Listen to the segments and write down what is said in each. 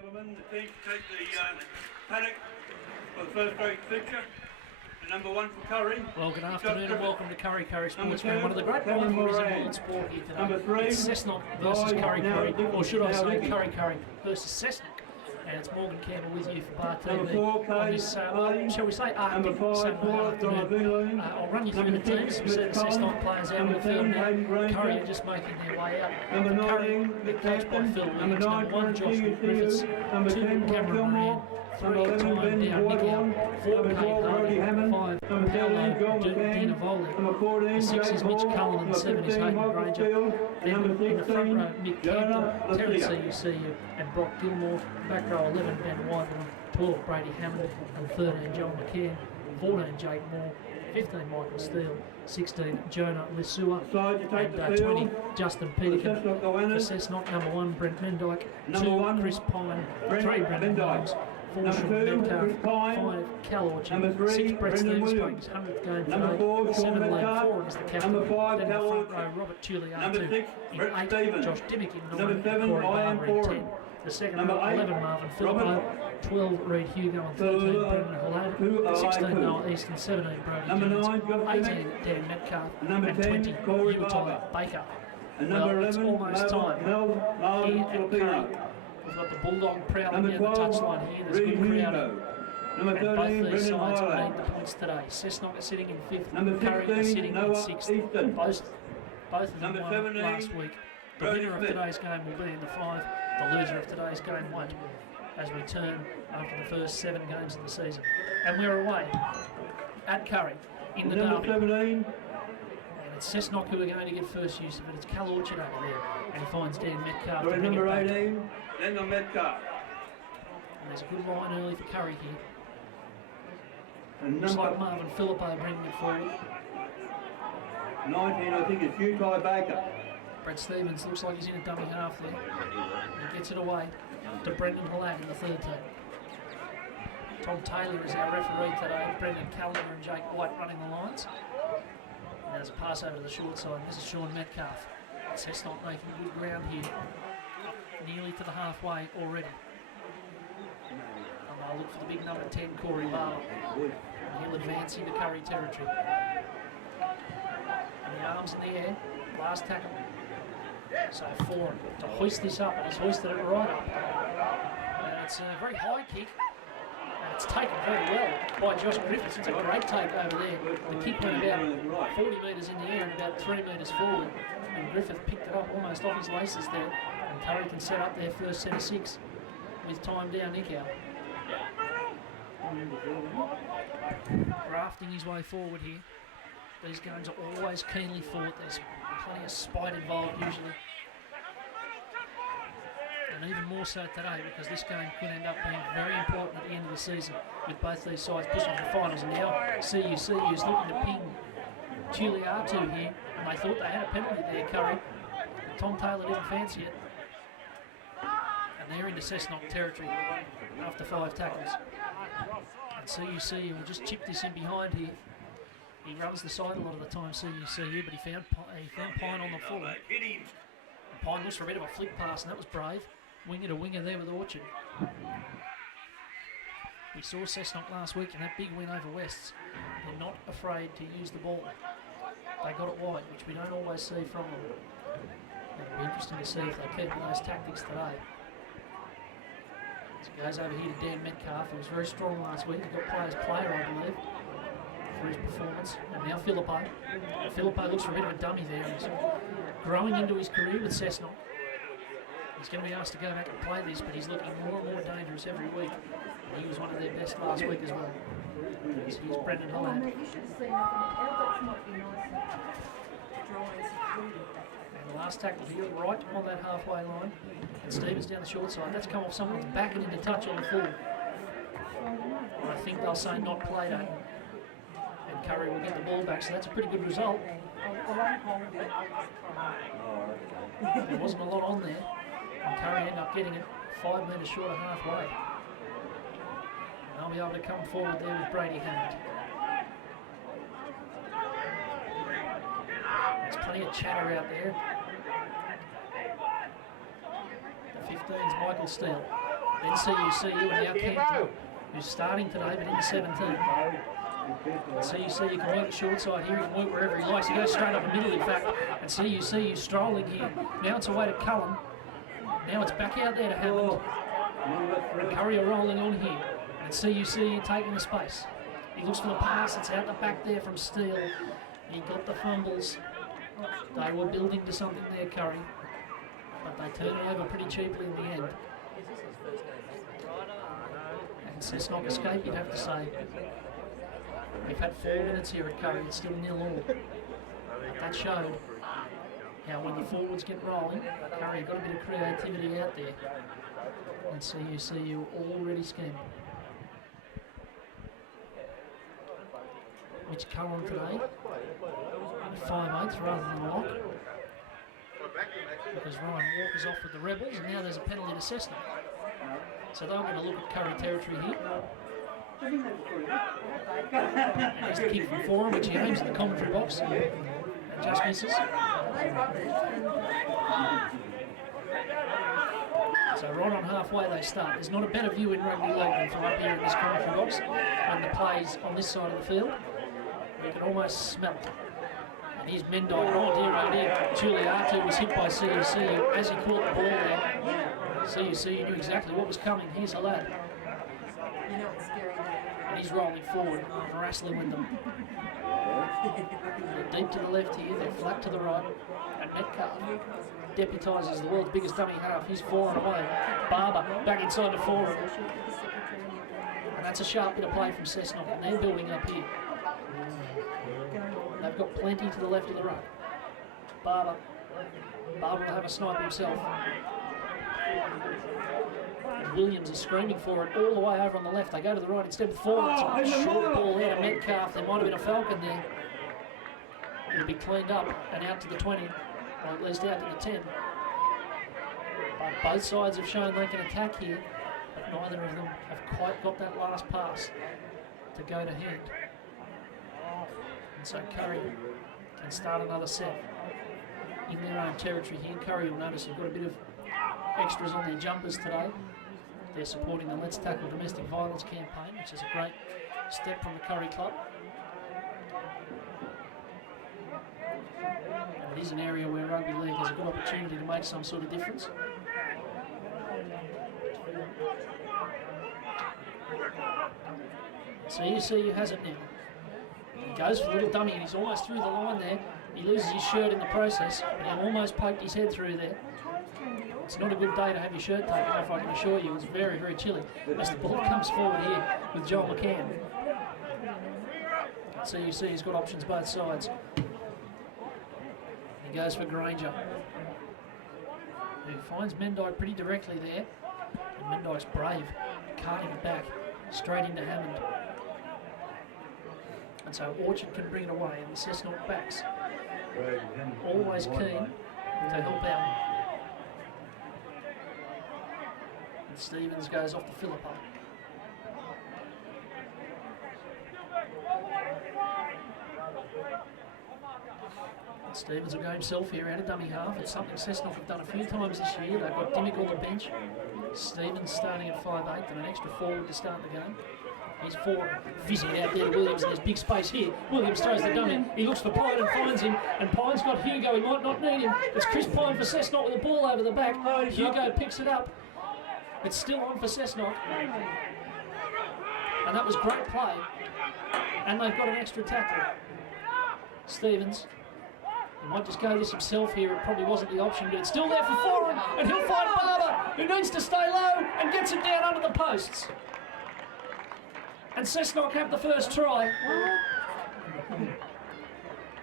Gentlemen, the team to take the paddock for the first grade fixture. Number 1 for Kurri. Well, good afternoon and welcome to Kurri Sports. One of the great rivalries in world sport here today. Number 3, it's Cessnock versus Kurri, or should I say Kurri versus Cessnock. And it's Morgan Campbell with you for Bar TV on this, shall we say, Arctic Saturday afternoon. I'll run you through the teams. We see the Cessnock players out in the field now. Kurri are just making their way out. Kurri, coached by Phil Williams. Number 1, Josh Griffiths. 2, Cameron Moran. 3, Time down Nick 4, Kate Hardy. 5, Paolo Dina Voli. 6 is Mitch Cullen and 7 is Hayden Granger. Then in the front row, Mick Campbell, Terry CUCU and Brock Gilmore. Back row 11, Ben White. 12, Brady Hammond. And 13, John McCann. 14, Jake Moore. 15, Michael Steele. 16, Jonah Lissua. And 20, Justin Peterkin. For Cessnock, number 1, Brent Mendyke. 2, Chris Pine. 3, Brendan Williams. 4, Sean Metcalf. 5, Cal Orchard. 6, Brett Stevens, playing his 100th game today. 7, Lane 4 is the captain. Then in the front row, Robert Tuliatu. In 8, Josh Dimmick in 9, and Corey Barber in 10. The second row, 11, Marvin Philippo. 12, Reed Hugo, and 13, Brendan Hollade. 16, Noah Easton. 17, Brody Jones. 18, Dan Metcalf. And 20, Utah Baker. Well, it's almost time here at Kurri. We've got the Bulldog prowling down the touchline here. There's a good crowd. And both these sides will need the points today. Cessnock are sitting in 5th, Kurri are sitting in 6th. Both of them won last week. The winner of today's game will be in the 5. The loser of today's game won't, as we turn after the first 7 games of the season. And we're away at Kurri in the derby. And it's Cessnock who are going to get first use of it. It's Cal Orchard over there, and he finds Dan Metcalf to bring it back. 18, Daniel Metcalf. And there's a good line early for Kurri here. Looks like Marvin Philippo bringing it forward. 19, I think, it's Utah Baker. Brett Stevens looks like he's in a dummy half there. He gets it away to Brendan Hollade in the 3rd team. Tom Taylor is our referee today. Brendan Callagher and Jake White running the lines. And there's a pass over to the short side. This is Sean Metcalf. Cessnock making good ground here. Nearly to the halfway already. And they'll look for the big number 10, Corey Barber. And he'll advance into Kurri territory. And the arms in the air. Last tackle. So for to hoist this up, and he's hoisted it right up. And it's a very high kick, and it's taken very well by Josh Griffiths. It's a great take over there. The kick went about 40 metres in the air and about 3 metres forward, and Griffith picked it up almost off his laces there. And Kurri can set up their first set of 6 with time down Nick out. Grafting his way forward here. These games are always keenly fought. There's plenty of spite involved usually. And even more so today, because this game could end up being very important at the end of the season with both these sides pushing for the finals. And now CUC is looking to ping Tuliatu here, and they thought they had a penalty there, Kurri. But Tom Taylor didn't fancy it. And they're into Cessnock territory after 5 tackles. And CUC will just chip this in behind here. He runs the side a lot of the time, CUCU, but he found Pine on the full. Pine looks for a bit of a flick pass, and that was brave. Winger to winger there with Orchard. We saw Cessnock last week in that big win over Wests. They're not afraid to use the ball. They got it wide, which we don't always see from them. It'll be interesting to see if they keep with those tactics today. So it goes over here to Dan Metcalf, who was very strong last week. He got players player, I believe, for his performance. And now Philippo. Philippo looks for a bit of a dummy there. He's growing into his career with Cessnock. He's going to be asked to go back and play this, but he's looking more and more dangerous every week. He was one of their best last week as well. So here's Brendan Hollade. And the last tackle here, right on that halfway line. And Stevens down the short side. That's come off someone's back and into touch on the full. And I think they'll say not played at. And Kurri will get the ball back, so that's a pretty good result. There wasn't a lot on there. And Kurri ended up getting it 5 metres short of halfway. And they'll be able to come forward there with Brady Hammond. There's plenty of chatter out there. The 15's Michael Steele. Then CUCU and now Campton, who's starting today, but in the 17. CUCU can work the short side here, he can work wherever he likes. He goes straight up the middle, in fact, and CUCU strolling here. Now it's away to Cullen. Now it's back out there to Hammond. And Kurri are rolling on here. And CUCU taking the space. He looks for the pass, it's out the back there from Steele. He got the fumbles. They were building to something there, Kurri. But they turn it over pretty cheaply in the end. And Cessnock escape, you'd have to say. We've had 4 minutes here at Kurri, it's still 0-0. But that showed how when the forwards get rolling, Kurri got a bit of creativity out there. And CUCU already schemed. Mitch Cullen today, 5/8 rather than lock. Because Ryan Walker's off with the Rebels, and now there's a penalty to Cessnock. So they're going to look at Kurri territory here. And there's the kick from Forum, which he aims in the commentary box and just misses. So right on halfway they start. There's not a better view in rugby league than from up here in this commentary box when the play's on this side of the field. You can almost smell it. And here's Mendai on here. Juliatu was hit by CUCU as he caught the ball there. CUCU knew exactly what was coming. Here's a lad. And he's rolling forward and wrestling with them. They're deep to the left here, they're flat to the right. And Metcalf deputises the world's biggest dummy half. He's 4 and away. Barber back inside the forward. And that's a sharp bit of play from Cessnock, and they're building up here. They've got plenty to the left of the ruck. Barber will have a snipe himself. And Williams is screaming for it all the way over on the left. They go to the right instead of forward. It's a short ball there to Metcalf. There might have been a falcon there. It'll be cleaned up and out to the 20, or at least out to the 10. But both sides have shown they can attack here, but neither of them have quite got that last pass to go to hand. And so Kurri can start another set in their own territory here. Kurri, you'll notice, have got a bit of extras on their jumpers today. They're supporting the Let's Tackle Domestic Violence campaign, which is a great step from the Kurri Club. And it is an area where rugby league has a good opportunity to make some sort of difference. So CUCU has it now. He goes for a little dummy and he's almost through the line there. He loses his shirt in the process, but he almost poked his head through there. It's not a good day to have your shirt taken off, I can assure you. It's very, very chilly as the ball comes forward here with Joel McCann. CUC's got options both sides. He goes for Granger, who finds Mendai pretty directly there. And Mendai's brave, carting it back straight into Hammond. And so Orchard can bring it away, and the Cessnock backs always keen to help out. And Stevens goes off to Philippa. Stevens will go himself here out of dummy half. It's something Cessnock have done a few times this year. They've got Dimmick on the bench. Stevens starting at 5'8", and an extra forward to start the game. He's 4, fizzing out there to Williams, and there's big space here. Williams throws the dummy. He looks for Pine and finds him, and Pine's got Hugo. He might not need him. It's Chris Pine for Cessnock with the ball over the back. Hugo picks it up. It's still on for Cessnock. And that was great play. And they've got an extra tackle. Stevens. He might just go this himself here. It probably wasn't the option, but it's still there for Foran, and he'll find Barber, who needs to stay low and gets it down under the posts. And Cessnock have the first try.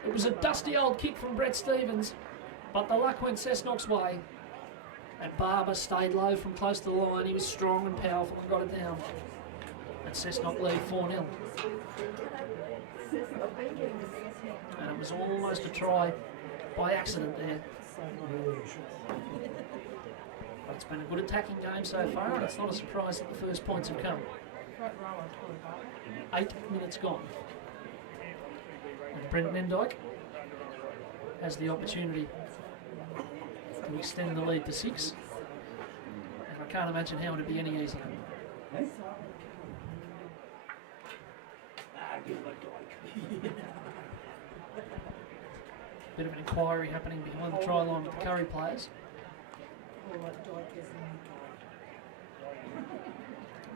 It was a dusty old kick from Brett Stevens, but the luck went Cessnock's way. And Barber stayed low from close to the line. He was strong and powerful and got it down. And Cessnock lead 4-0. And it was almost a try by accident there. But it's been a good attacking game so far, and it's not a surprise that the first points have come. 8 minutes gone. And Brent Mendyke has the opportunity to extend the lead to 6. And I can't imagine how it'd be any easier. Bit of an inquiry happening behind the try line with the Kurri players.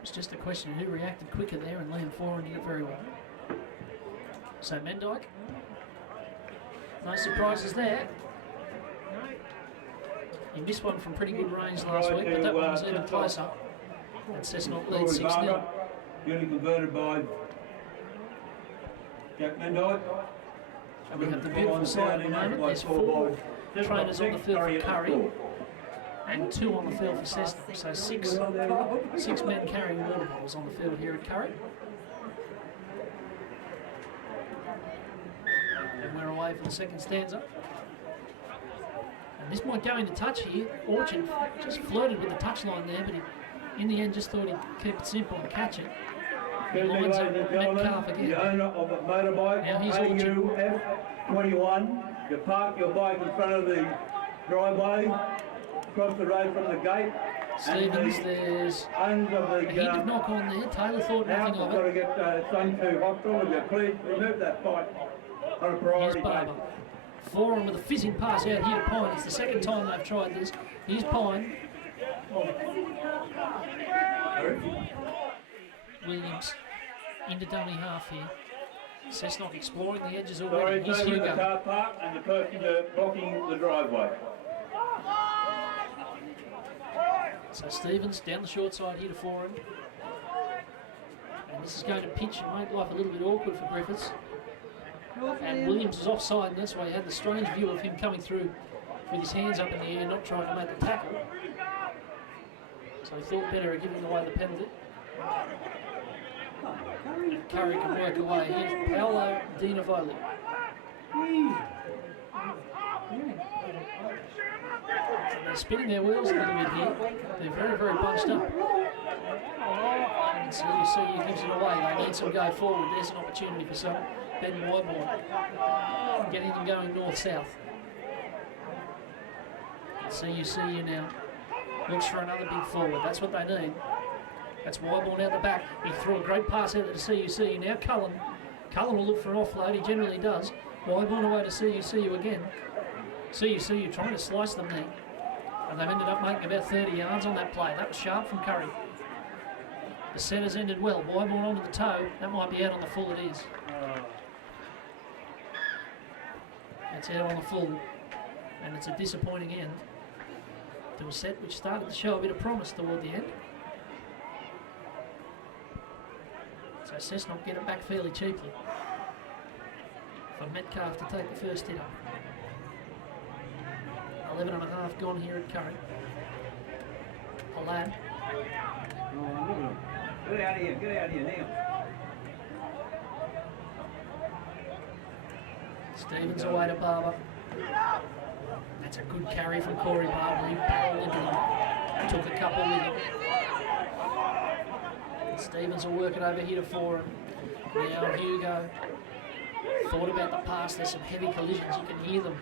It's just a question of who reacted quicker there, and Liam Foran did it very well. So Mendyke, no surprises there. He missed one from pretty good range last week, but that one was even closer. And Cessnock leads 6-0. Getting converted by Jack Mendyke. And we have the beautiful side at the moment. There's 4 trainers on the field for Kurri and 2 on the field for Cessnock. So 6 men carrying water bottles on the field here at Kurri. And we're away for the second stanza. And this might go into touch here. Orchard just flirted with the touchline there, but he, in the end, just thought he'd keep it simple and catch it. He lines up Metcalf again. The owner of a motorbike, Now he's Orchard. AUF21. You park your bike in front of the driveway, across the road from the gate. Stevens, there's a hint of knock on there. Taylor thought nothing of Now, got to it. get son to hospital. If you please remove that bike on a priority Here's Barber. basis. Foran with a fizzing pass out here to Pine. It's the second time they've tried this. Here's Pine. Williams into dummy half here. Cessnock exploring the edges Sorry, already. Here's taking the Hugo. car park and the person blocking the driveway. So Stevens down the short side here to Foran. And this is going to pitch and make life a little bit awkward for Griffiths. And Williams is offside, and that's why he had the strange view of him coming through with his hands up in the air, not trying to make the tackle. So he thought better of giving away the penalty. And Kurri can work away. Here's Paolo Di Navoli. So they're spinning their wheels a little bit here. They're very, very bunched up. And so you see he gives it away. They need some go forward. There's an opportunity for some. Ben Wyborn getting them going north-south. CUCU now looks for another big forward. That's what they need. That's Wyborn out the back. He threw a great pass out to CUCU. Now Cullen. Cullen will look for an offload. He generally does. Wyborn away to CUCU again. CUCU trying to slice them there. And they've ended up making about 30 yards on that play. That was sharp from Kurri. The centres ended well. Wyborn onto the toe. That might be out on the full. It is. It's out on the full, and it's a disappointing end to a set which started to show a bit of promise toward the end. So Cessnock get it back fairly cheaply for Metcalf to take the first hit up. 11.5 gone here at Kurri. A lad. Get out of here now. Stevens away to Barber. That's a good carry from Corey Barber. He barreled into them. Took a couple with him. And Stevens will work it over here to Foran. Now Hugo. Thought about the pass. There's some heavy collisions. You can hear them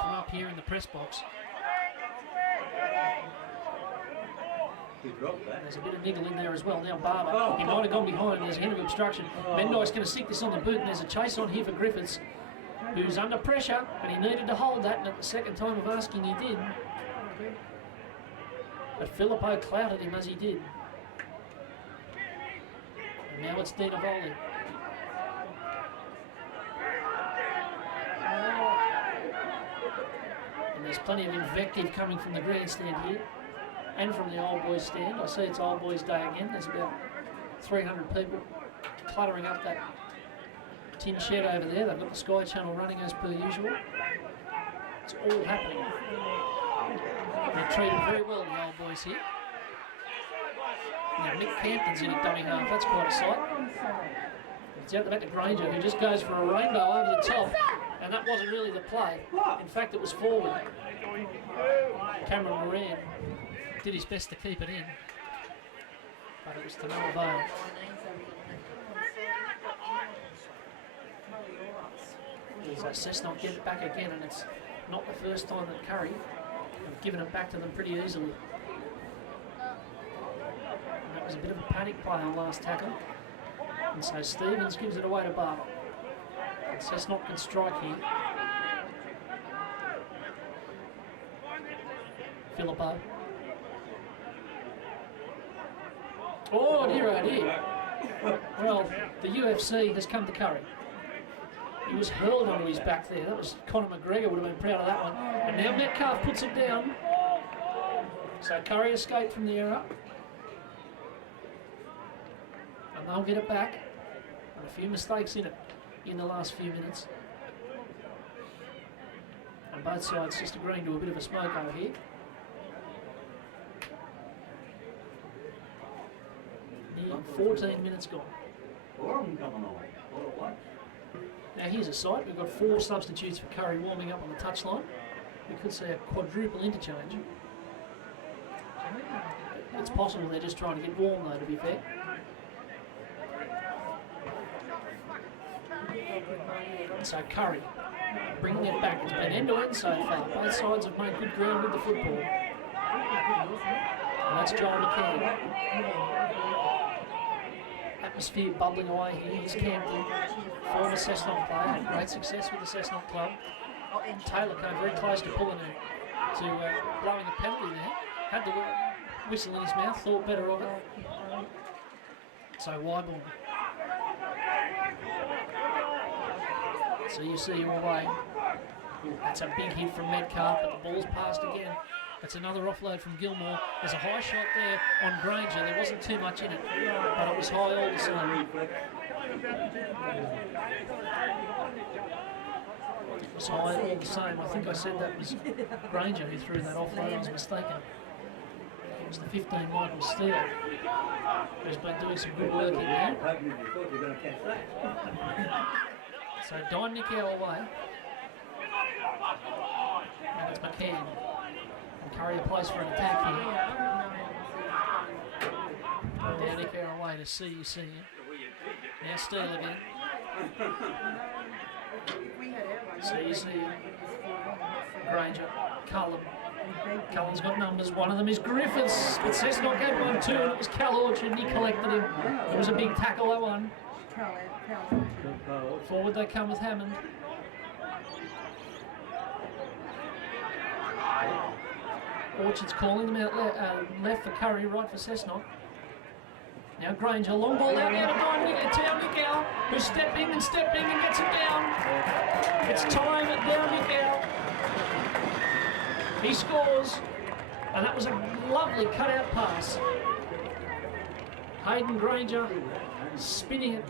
from up here in the press box. There's a bit of niggle in there as well. Now Barber. He might have gone behind. There's a hint of obstruction. Mendyke's going to stick this on the boot, and there's a chase on here for Griffiths, who's under pressure, but he needed to hold that, and at the second time of asking he did. But Filippo clouted him as he did. And now it's Di Navoli. And there's plenty of invective coming from the grandstand here, and from the old boys stand. I see it's old boys day again. There's about 300 people cluttering up that tin shed over there. They've got the Sky Channel running as per usual. It's all happening. They're treated very well, the old boys here. Now Nick Campton's in at dummy half. That's quite a sight. It's out the back to Granger, who just goes for a rainbow over the top, and that wasn't really the play. In fact, it was forward. Cameron Moran did his best to keep it in, but it was to no avail. So Cessnock get it back again, and it's not the first time that Kurri have given it back to them pretty easily. was a bit of a panic play on last tackle. And so Stevens gives it away to Barber. And Cessnock can strike here. Filippo. Oh, dear, oh dear. Well, the UFC has come to Kurri. He was hurled onto his back there. That was Conor McGregor would have been proud of that one. And now Metcalf puts it down. So Kurri escaped from the error. And they'll get it back. And a few mistakes in it in the last few minutes. And both sides just agreeing to a bit of a smoke over here. Near 14 minutes gone. Now here's a sight. We've got 4 substitutes for Kurri warming up on the touchline. We could see a quadruple interchange. It's possible they're just trying to get warm though, to be fair. So Kurri bringing it back. It's been end-to-end so far. Both sides have made good ground with the football. And that's Joel McCann. Atmosphere bubbling away here. He's Campbell, former Cessnock player, had great success with the Cessnock club. Taylor came very close to pulling it, to blowing a penalty there. Had the whistle in his mouth, thought better of it. So Wyborn. So you see him away. That's a big hit from Metcalf, but the ball's passed again. That's another offload from Gilmore. There's a high shot there on Granger. There wasn't too much in it, but it was high all the same. It was high all the same. I think I said that was Granger who threw that offload. I was mistaken. It was the 15, Michael Steele, who's been doing some good work in there. So Don Nickel away. And it's McCann. And Kurri a place for an attack here. Down Nickel away to CUC. Now Steele again. CUC. Granger. Cullen. Cullen's got numbers. One of them is Griffiths. But Cessnock had one too, and it was Cal Orchard. He collected him. It was a big tackle, that one. Forward they come with Hammond. Orchard's calling them out left for Kurri, right for Cessnock. Now Granger, long ball out there to down Miguel, who's stepping and gets it down. It's time at down Miguel. He scores, and that was a lovely cut-out pass. Hayden Granger spinning it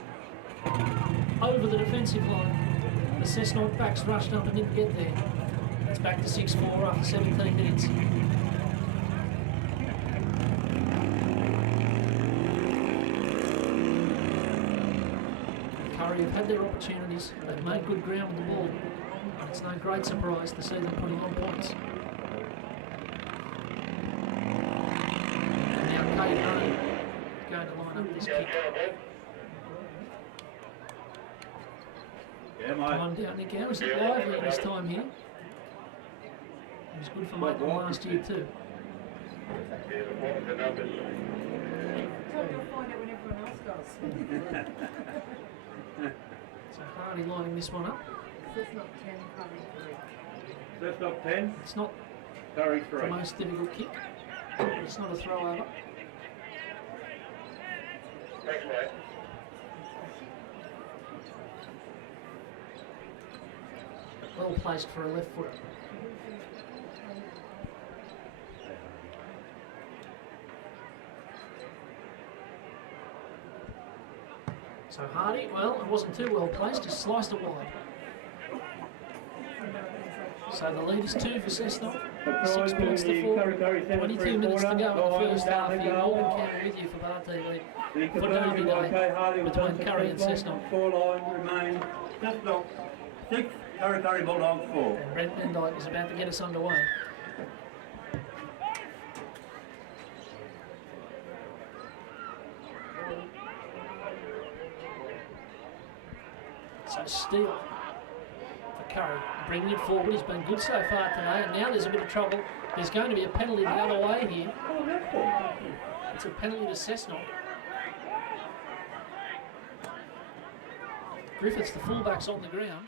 over the defensive line. The Cessnock backs rushed up and didn't get there. It's back to 6-4 after 17 minutes. Kurri have had their opportunities. They've made good ground with the ball. And it's no great surprise to see them putting on points. And now Kate Hunter going to line up this kick. Time down again. Was it lively this time here? It was good for Maitland last year too. So Hardy lining this one up. Cessnock 10, Kurri 3. Cessnock 10. It's not Kurri 3. the most difficult kick. It's not a throw over. Thanks, mate. Well placed for a left foot. So Hardy, well, it wasn't too well placed, just sliced it wide. So the lead is 2 for Cessnock, 6 points to 4, 22 minutes to go in the first half here. Morgan Campbell with you for Bar TV for Derby Day between Kurri and Cessnock. 4 line remain. Cessnock 6, Kurri Bulldogs 4. And Brent Mendyke is about to get us underway. So Steele for Kurri, bringing it forward. He's been good so far today, and now there's a bit of trouble. There's going to be a penalty the other way here. It's a penalty to Cessnock. Griffiths, the fullback's on the ground.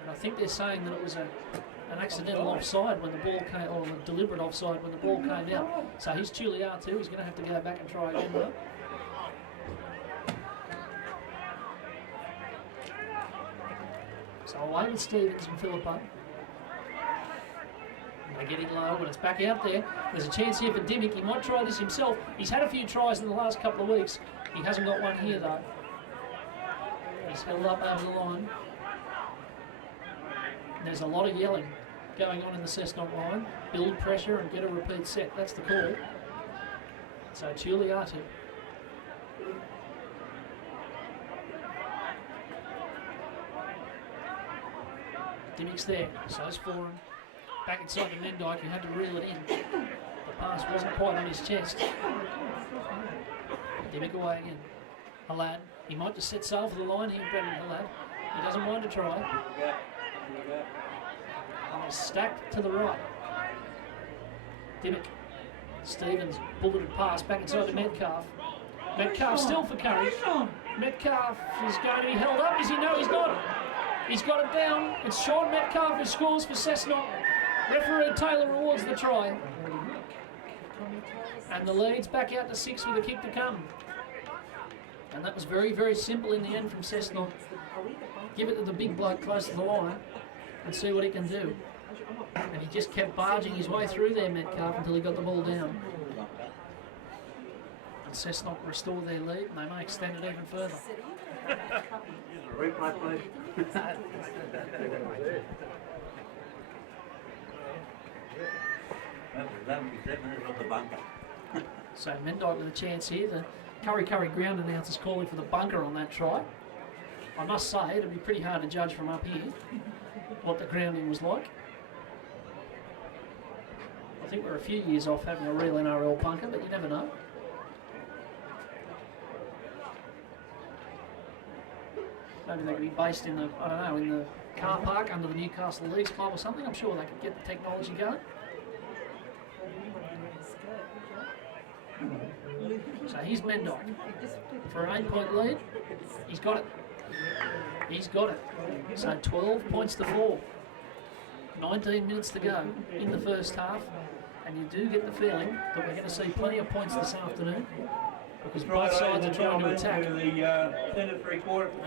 And I think they're saying that it was an accidental offside when the ball came, or a deliberate offside when the ball came out. So he's Tuliatu. He's going to have to go back and try again though. So away with Stevens and Philippa. They're getting low, but it's back out there. There's a chance here for Dimmick. He might try this himself. He's had a few tries in the last couple of weeks. He hasn't got one here though. He's held up over the line. And there's a lot of yelling going on in the Cessnock line. Build pressure and get a repeat set. That's the call. So Tuliatu. Dimmick's there. So's Foran. Back inside to Mendyke, who had to reel it in. The pass wasn't quite on his chest. Dimmick away again. Halad. He might just set sail for the line here, Brendan Halad. He doesn't mind to try. And they're stacked to the right. Dimmick. Stevens. Bulleted pass back inside to Metcalf. Metcalf still for Kurri. Metcalf is going to be held up. Is he? No, he's not. He's got it down. It's Sean Metcalf who scores for Cessnock. Referee Taylor rewards the try. And the lead's back out to 6 with a kick to come. And that was very, very simple in the end from Cessnock. Give it to the big bloke close to the line and see what he can do. And he just kept barging his way through there, Metcalf, until he got the ball down. And Cessnock restore their lead, and they may extend it even further. Replay, please. So Mendyke with a chance here. The Kurri ground announcers calling for the bunker on that try. I must say, it'd be pretty hard to judge from up here what the grounding was like. I think we're a few years off having a real NRL bunker, but you never know. Maybe they could be based in the, I don't know, in the car park under the Newcastle Leagues Club or something. I'm sure they could get the technology going. So here's Mendyke for an 8-point lead. He's got it. He's got it. So 12 points to 4. 19 minutes to go in the first half. And you do get the feeling that we're going to see plenty of points this afternoon, because both sides are trying to attack. And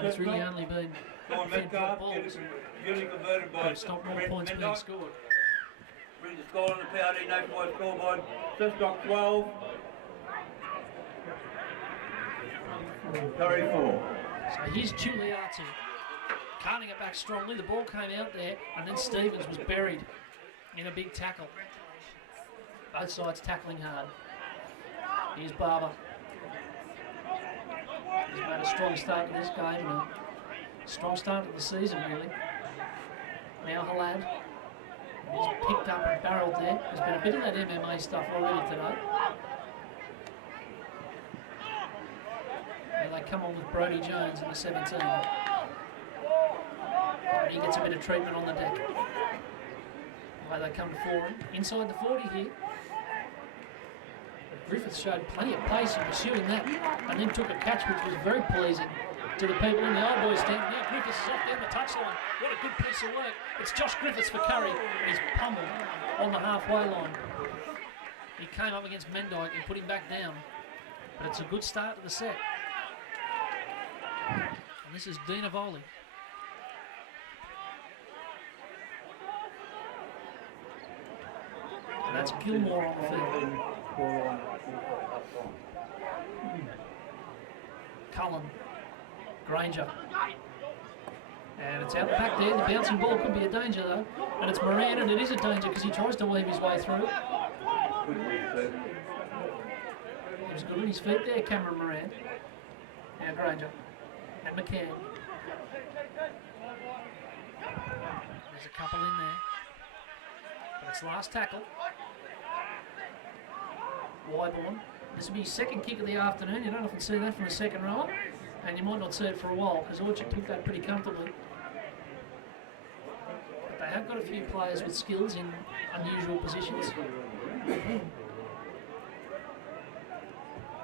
it's really only been fed drop balls that have stopped more points being scored. Bring the score on the PRD nationwide scoreboard. Cessnock 12. Kurri 4. So here's Tuliatu. Carting it back strongly. The ball came out there, and then Stevens was buried in a big tackle. Both sides tackling hard. Here's Barber. He's made a strong start to this game, and a strong start to the season, really. Now Halad. He's picked up and barreled there. There's been a bit of that MMA stuff already today. And they come on with Brodie Jones in the 17. And he gets a bit of treatment on the deck. Away they come to Foran. Inside the 40 here. Griffiths showed plenty of pace in pursuing that, and then took a catch which was very pleasing to the people in the old boys stand. Now Griffiths is off down the touchline. What a good piece of work. It's Josh Griffiths for Kurri, and he's pummeled on the halfway line. He came up against Mendyke and put him back down. But it's a good start to the set. And this is Dina Voley. And that's Gilmore on the field. Cullen. Granger. And it's out the back there. The bouncing ball could be a danger though. And it's Moran, and it is a danger because he tries to weave his way through. He was good on his feet there, Cameron Moran. Now Granger. And McCann. There's a couple in there. But it's last tackle. Wyborn. This will be his second kick of the afternoon. You don't often see that from a second rower. And you might not see it for a while because Orchard took that pretty comfortably. But they have got a few players with skills in unusual positions.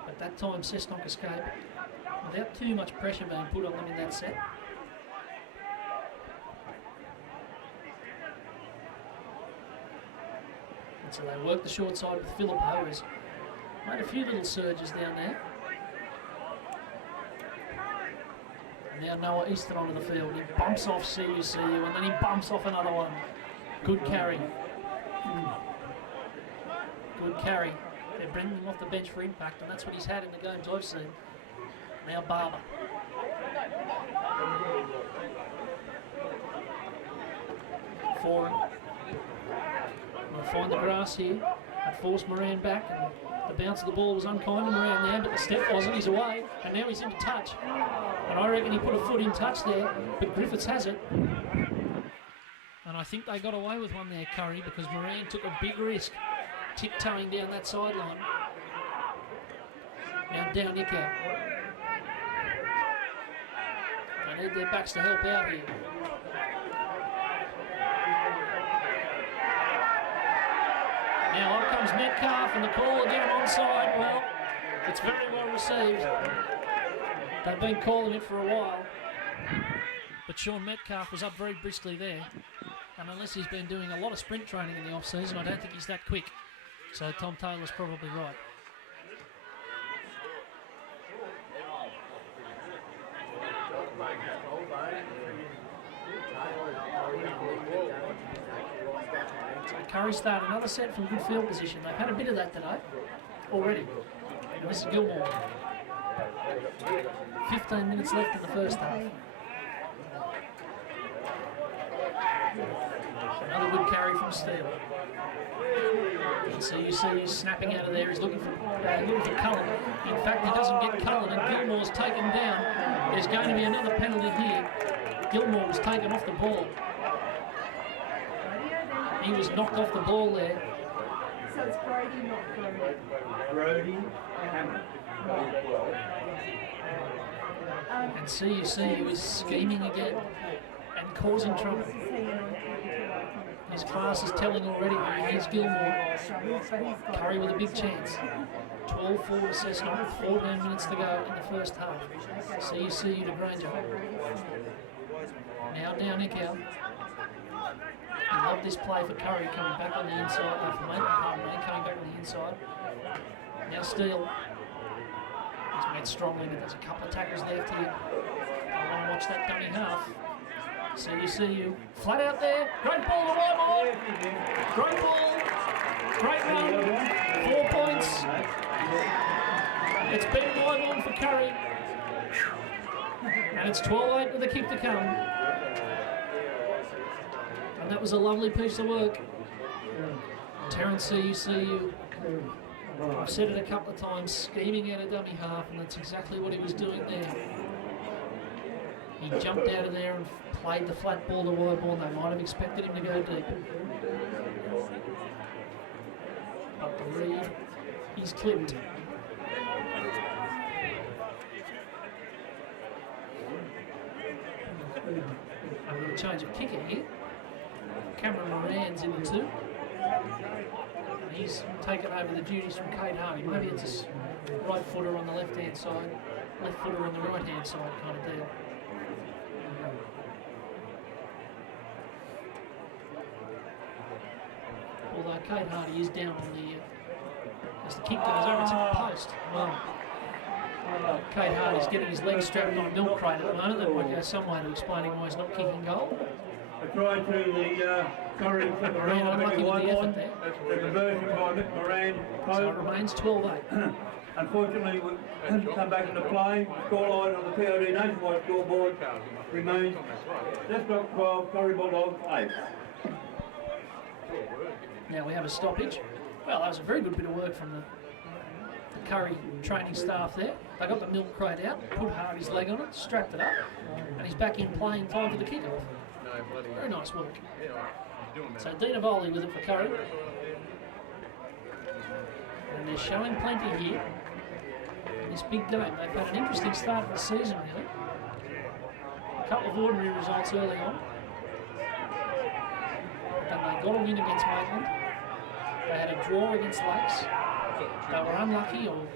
But that time Cessnock escaped without too much pressure being put on them in that set. And so they work the short side with Philippo, who's made a few little surges down there. And now Noah Easton onto the field. He bumps off CUCU and then he bumps off another one. Good carry. Good carry. They're bringing him off the bench for impact, and that's what he's had in the games I've seen. Now Barber. For him. We'll find the grass here and force Moran back, and the bounce of the ball was unkind to Moran there, but the step wasn't. He's away, and now he's into touch. And I reckon he put a foot in touch there, but Griffiths has it. And I think they got away with one there, Kurri, because Moran took a big risk tiptoeing down that sideline. Now down Nico. They need their backs to help out here. Now on comes Metcalf, and the call again onside. Well, it's very well received. They've been calling it for a while. But Sean Metcalf was up very briskly there. And unless he's been doing a lot of sprint training in the off-season, I don't think he's that quick. So Tom Taylor's probably right. So Kurri started another set from good field position. They've had a bit of that today already. And this is Gilmore. 15 minutes left in the first half. Another good carry from Steele. So you see he's snapping out of there. He's looking for Cullen. In fact, he doesn't get Cullen, and Gilmore's taken down. There's going to be another penalty here. Gilmore was taken off the ball. He was knocked off the ball there. So it's Brody, not Brody Cameron. And CUC is scheming again and causing trouble. His class is telling already. Here's Gilmore. Kurri with a big chance. 12-4 to Cessnock with 14 minutes to go in the first half. CUC to Granger. Now down Nico. I love this play for Kurri coming back on the inside. For Maitland, pardon me, coming back on the inside. Now Steele. He's made strongly, but there's a couple of tackles left here. I want to watch that dummy half. CUC flat out there. Great ball to Wyball. Great ball. Great run. 4 points. It's been Wyball for Kurri. And it's 12-8 with a kick to come. And that was a lovely piece of work. Terrence CUCU. I've said it a couple of times, scheming out a dummy half, and that's exactly what he was doing there. He jumped out of there and played the flat ball to Wyball. They might have expected him to go deep. But the read is clipped. I'm going to change of kicker here. Cameron Moran's in the two. And he's taken over the duties from Kate Harvey. Maybe it's a right footer on the left-hand side, left footer on the right-hand side kind of deal. Although Kate Hardy is down on the, as the kick goes over, it's in the post. Well, Kate Hardy's getting his legs strapped on a milk crate at the moment. That might go some way to explaining why he's not kicking goal. I tried to the Kurri for the Moran unlucky with the effort there. The conversion by Moran. So it remains 12-8. Unfortunately, we haven't come back into play. Scoreline on the POD nationwide scoreboard remains Cessnock 12, Kurri Bulldogs 8. Now we have a stoppage. Well, that was a very good bit of work from the Kurri training staff there. They got the milk crate out, put Hardy's leg on it, strapped it up, and he's back in play in time for the kick-off. Very nice work. So Dina Voley with it for Kurri. And they're showing plenty here in this big game. They've had an interesting start of the season, really. A couple of ordinary results early on. But they got a win against Maitland. They had a draw against Lakes. They were unlucky, or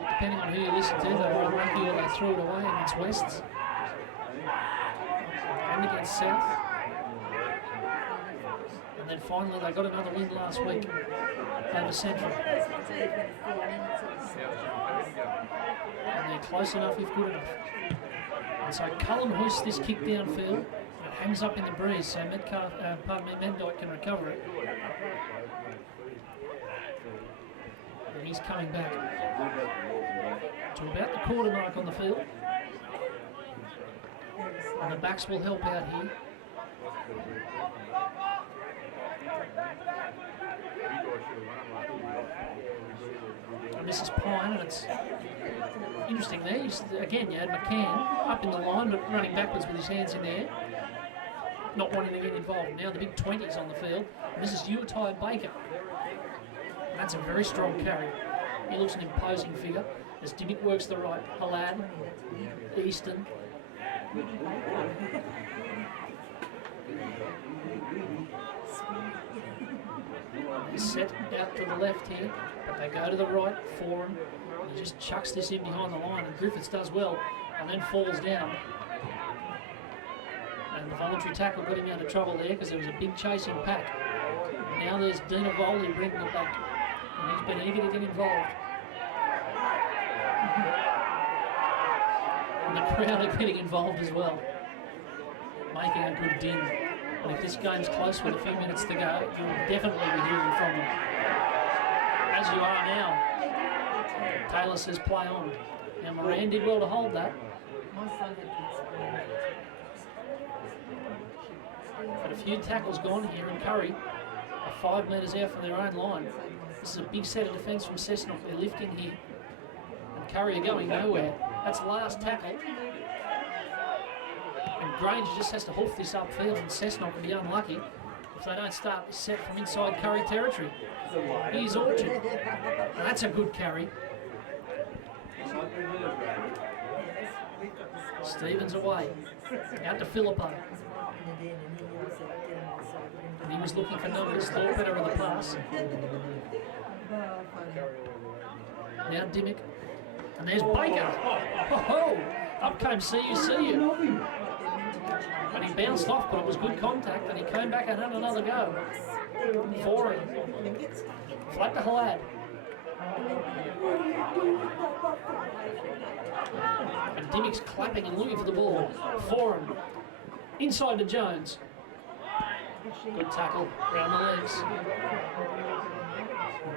depending on who you listen to, they were unlucky or they threw it away against Wests and against South. And then finally they got another win last week over Central. And they're close enough if good enough. And so Cullen hoists this kick downfield. It hangs up in the breeze, so Mendyke can recover it. And he's coming back to about the quarter mark on the field. And the backs will help out here. And this is Pine, and it's interesting there. Again, you had McCann up in the line, but running backwards with his hands in the air, not wanting to get involved. Now the big 20's on the field, and this is Utai Baker. And that's a very strong carry. He looks an imposing figure as Dimmick works the right. Halad, Easton. They're set out to the left here, but they go to the right for him. And he just chucks this in behind the line, and Griffiths does well, and then falls down. And the voluntary tackle got him out of trouble there because there was a big chasing pack. And now there's Dina Voley bringing it back, and he's been eager to get involved. And the crowd are getting involved as well, making a good din. And if this game's close with a few minutes to go, you will definitely be hearing from them. As you are now. Taylor says play on. Now Moran did well to hold that. But a few tackles gone here, and Kurri are 5 metres out from their own line. This is a big set of defence from Cessnock. They're lifting here. And Kurri are going nowhere. That's the last tackle. And Granger just has to hoof this upfield, and Cessnock will be unlucky if they don't start this set from inside Kurri territory. Here's Orchard. And that's a good carry. Stevens away. Out to Philippo. And he was looking for numbers. Thought better of the pass. Now Dimmick. And there's Baker. Oh, up came CU. And he bounced off, but it was good contact, and he came back and had another go. For him. Flat to Halad. And Dimmick's clapping and looking for the ball. For him. Inside to Jones. Good tackle round the legs.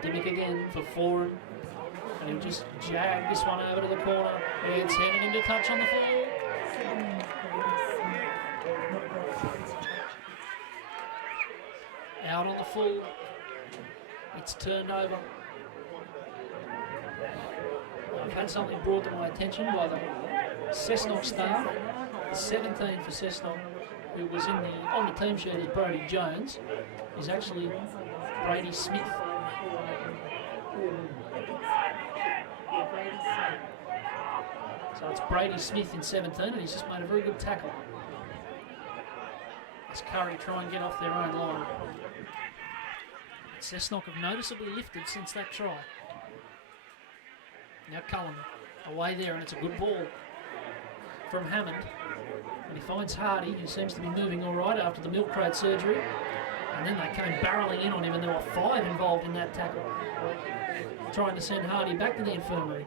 Dimmick again for Foran. And he'll just jag this one over to the corner. It's handing him to touch on the field. Out on the full. It's turned over. I've had something brought to my attention by the Cessnock staff. 17 for Cessnock, who was on the team sheet as Brody Jones, is actually Brady Smith. So it's Brady Smith in 17, and he's just made a very good tackle. As Kurri try and get off their own line. Cessnock have noticeably lifted since that try. Now Cullen away there, and it's a good ball from Hammond. And he finds Hardy, who seems to be moving all right after the milk crate surgery. And then they came barrelling in on him, and there were 5 involved in that tackle, trying to send Hardy back to the infirmary.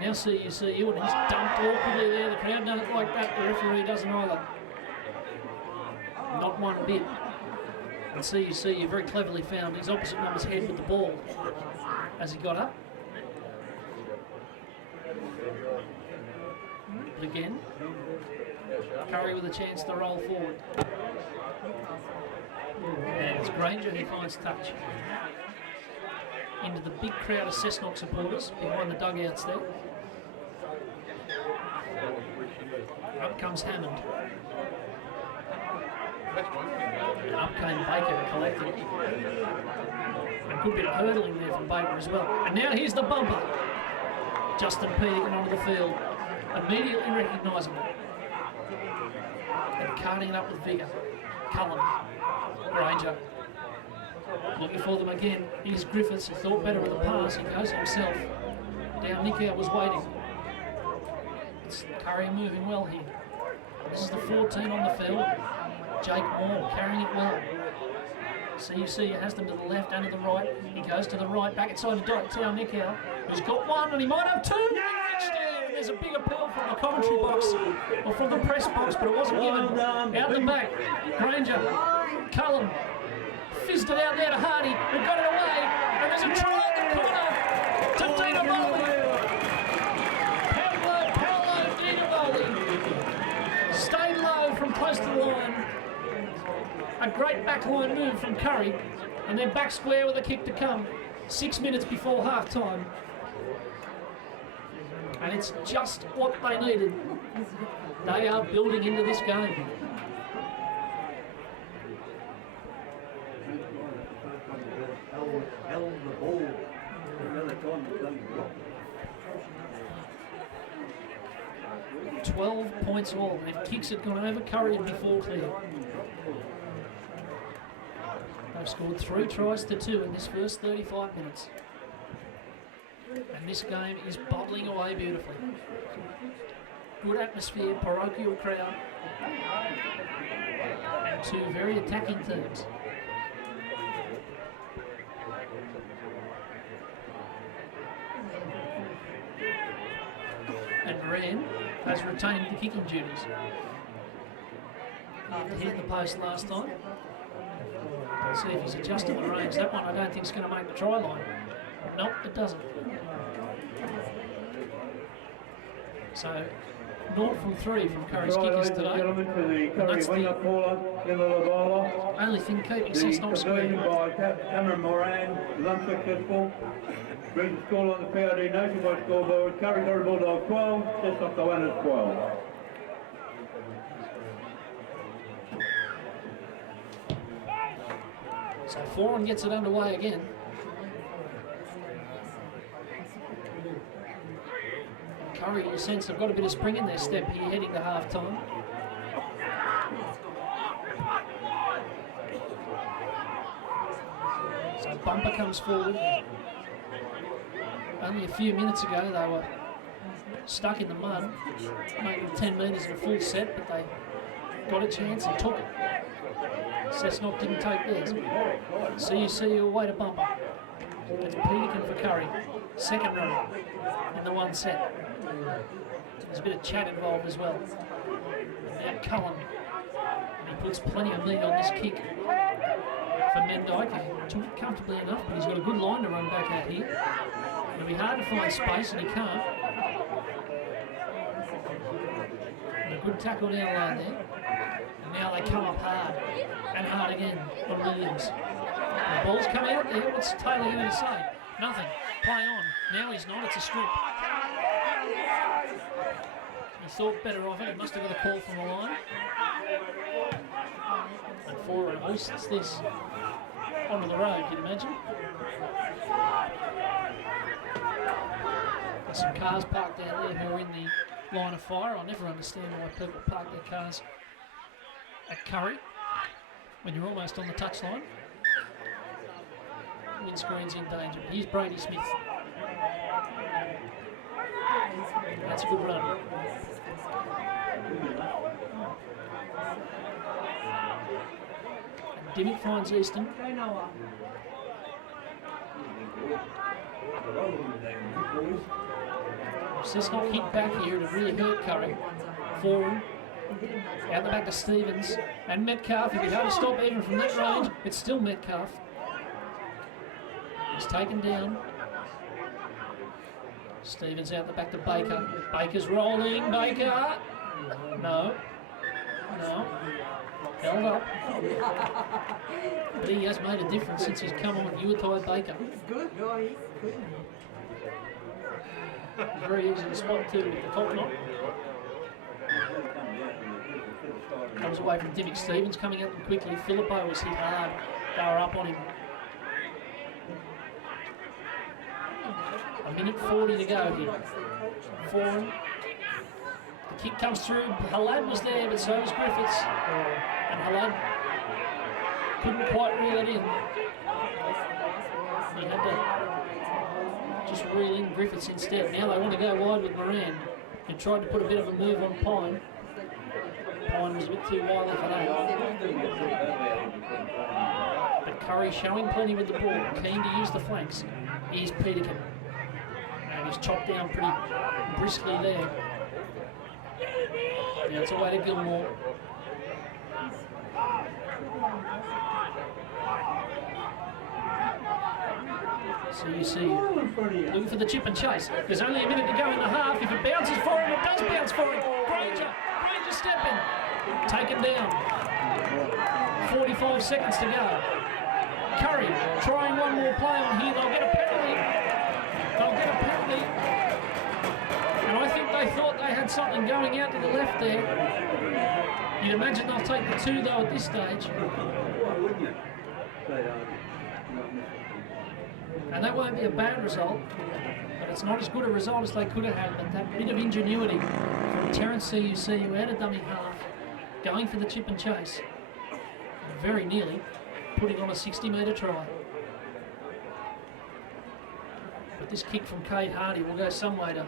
Now CU, and he's dumped awkwardly there. The crowd doesn't like that. The referee doesn't either. Not one bit. And CU very cleverly found his opposite number's head with the ball as he got up. But again, Kurri with a chance to roll forward. And it's Granger who finds touch. Into the big crowd of Cessnock supporters behind the dugouts there. Up comes Hammond. And up came Baker collecting. A good bit of hurdling there from Baker as well. And now here's the bumper. Justin Peterkin onto the field. Immediately recognising it. And carting it up with vigour. Cullen. Granger. Looking for them again. Here's Griffiths. He thought better of the pass. He goes himself. Down Nico was waiting. It's Kurri moving well here. This is the 14 on the field. Jake Moore carrying it well. So you see he has them to the left and to the right. He goes to the right, back inside to Tao Nico, who's got one and he might have two. There's a big appeal from the commentary box, or from the press box, but it wasn't given. Out the back, Granger, Cullen, fizzed it out there to Hardy, who got it away, and there's a try in the corner to Dina Bowley. Paolo Dina Bowley. Stayed low from close to the line. A great backline move from Kurri, and then back square with a kick to come. 6 minutes before half time. And it's just what they needed. They are building into this game. $12 points all. And if kicks had gone over, Kurri would be 4 clear. They've scored 3 tries to 2 in this first 35 minutes. And this game is bubbling away beautifully. Good atmosphere, parochial crowd, and 2 very attacking teams. And Moran has retained the kicking duties after hitting the post last time. See if he's adjusting the range. That one I don't think is going to make the try line. Nope, it doesn't. So, 0 from 3 from Kurri's kickers today. And that's the only thing keeping Cessnock square. By Cameron Moran is unsuccessful. Brings the score on the PRD nationwide scoreboard. Kurri Bulldogs 12, Cessnock Goannas 12. So Foran gets it underway again. Kurri, in a sense, have got a bit of spring in their step here, heading to half time. So Bumper comes forward. Only a few minutes ago they were stuck in the mud, maybe 10 metres in a full set, but they got a chance and took it. Cessnock didn't take theirs. CUC away to Bumper. It's Peterkin for Kurri. Second row in the 1 set. There's a bit of chat involved as well. And now Cullen. And he puts plenty of meat on this kick for Mendyke. He took it comfortably enough, but he's got a good line to run back out here. It'll be hard to find space, and he can't. And a good tackle down low there. And now they come up hard, and hard again on Williams. The ball's come out there. What's Taylor going to say? Nothing. Play on. Now he's not. It's a strip. He thought better of it. He must have got a call from the line. And Foran hoists this onto the road, you'd imagine. There's some cars parked down there who are in the line of fire. I'll never understand why people park their cars at Kurri when you're almost on the touchline. Windscreen's in danger. Here's Brady Smith. That's a good run. And Dimmick finds Easton. Cessnock hit back here to really hurt Kurri. Forward. Out the back to Stevens. And Metcalf, if you had to stop even from that range, it's still Metcalf. He's taken down. Stevens out the back to Baker. Baker's rolling. Baker. No. No. Held up. But he has made a difference since he's come on with Uatai Baker. It's very easy to spot too with the top knot. Comes away from Dimmick. Stevens coming at them quickly. Philippo was hit hard. They were up on him. A minute 40 to go here. Foran. The kick comes through. Halad was there, but so was Griffiths. And Halad couldn't quite reel it in. just reel in Griffiths instead. Now they want to go wide with Moran, who tried to put a bit of a move on Pine. Pine was a bit too wily for that. But Kurri showing plenty with the ball, keen to use the flanks. Here's Peterkin. And he's chopped down pretty briskly there. Now it's away to Gilmore. So you see, looking for the chip and chase. There's only a minute to go in the half. If it bounces for him, it does bounce for him. Granger stepping. Taken down. 45 seconds to go. Kurri trying one more play on here. They'll get a penalty. And I think they thought they had something going out to the left there. You'd imagine they'll take the 2 though at this stage. And that won't be a bad result, but it's not as good a result as they could have had. But that bit of ingenuity from Terrence CUC, who had a dummy half, going for the chip and chase, and very nearly putting on a 60-metre try. But this kick from Cade Hardy will go some way to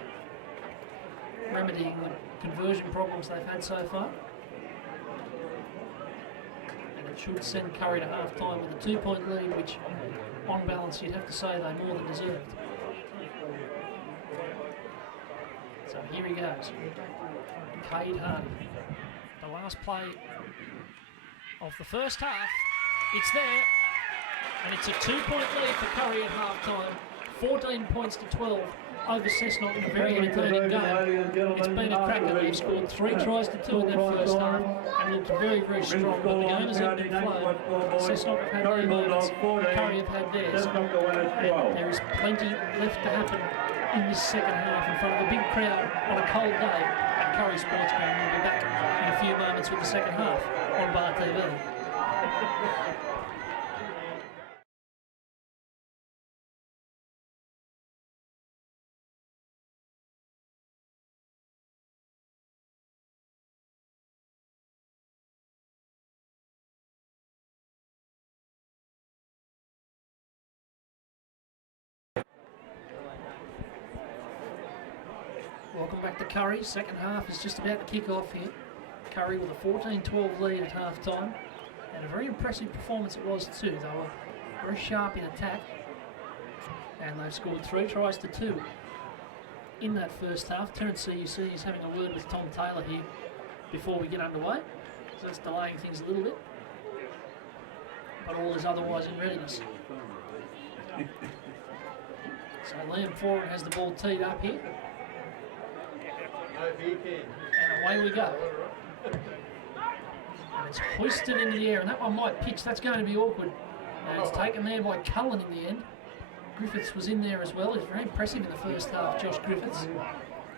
remedying the conversion problems they've had so far. And it should send Kurri to half-time with a 2-point lead, which on balance you'd have to say they more than deserved. So here he goes. Cade Hardy. The last play of the first half. It's there. And it's a 2-point lead for Kurri at half-time. 14 points to 12 over Cessnock in a very entertaining game. It's been a cracker. They've scored 3 tries to 2 in that first half and looked very, very strong. But the Goannas have been flowing. Cessnock have had their moments, Kurri have had theirs. And there is plenty left to happen in this second half in front of a big crowd on a cold day at Kurri Sports Ground. We'll be back in a few moments with the second half on Bar TV. Welcome back to Kurri. Second half is just about to kick off here. Kurri with a 14-12 lead at half-time. And a very impressive performance it was too. They were very sharp in attack. And they've scored 3 tries to 2 in that first half. Terrence CUC is having a word with Tom Taylor here before we get underway. So that's delaying things a little bit. But all is otherwise in readiness. So Liam Foran has the ball teed up here. And away we go. And it's hoisted into the air, and that one might pitch. That's going to be awkward. And it's taken there by Cullen in the end. Griffiths was in there as well. He was very impressive in the first half, Josh Griffiths.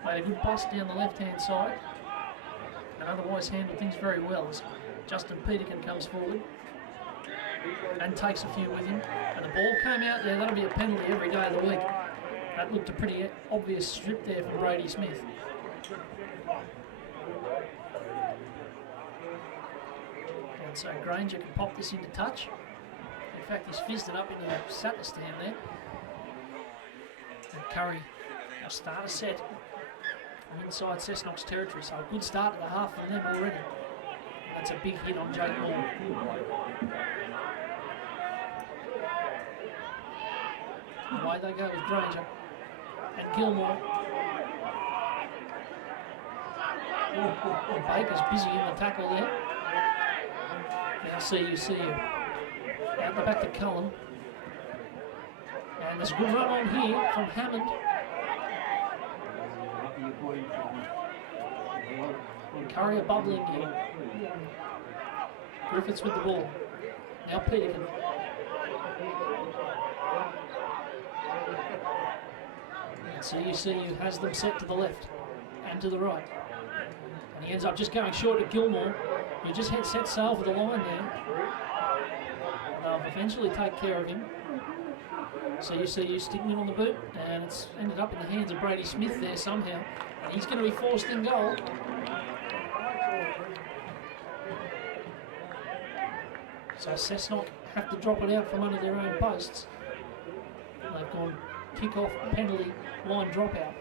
Made a good bust down the left-hand side. And otherwise handled things very well as Justin Peterkin comes forward and takes a few with him. And the ball came out there. That'll be a penalty every day of the week. That looked a pretty obvious strip there from Brady Smith. And so Granger can pop this into touch. In fact, he's fizzed it up into the Sattler stand there. And Kurri will start a set from inside Cessnock's territory. So a good start to the half from them already. That's a big hit on Jake Moore. Away they go with Granger and Gilmore. And Baker's busy in the tackle there. Now CUC out the back to Cullen. And there's a good run on here from Hammond. And Kurri are bubbling here. Griffiths with the ball. Now Peterkin. And CUC has them set to the left and to the right. And he ends up just going short at Gilmore, who just had set sail for the line there. They'll eventually take care of him. CUC sticking it on the boot, and it's ended up in the hands of Brady Smith there somehow. And he's going to be forced in goal. So Cessnock have to drop it out from under their own posts. They've gone kick-off penalty line dropout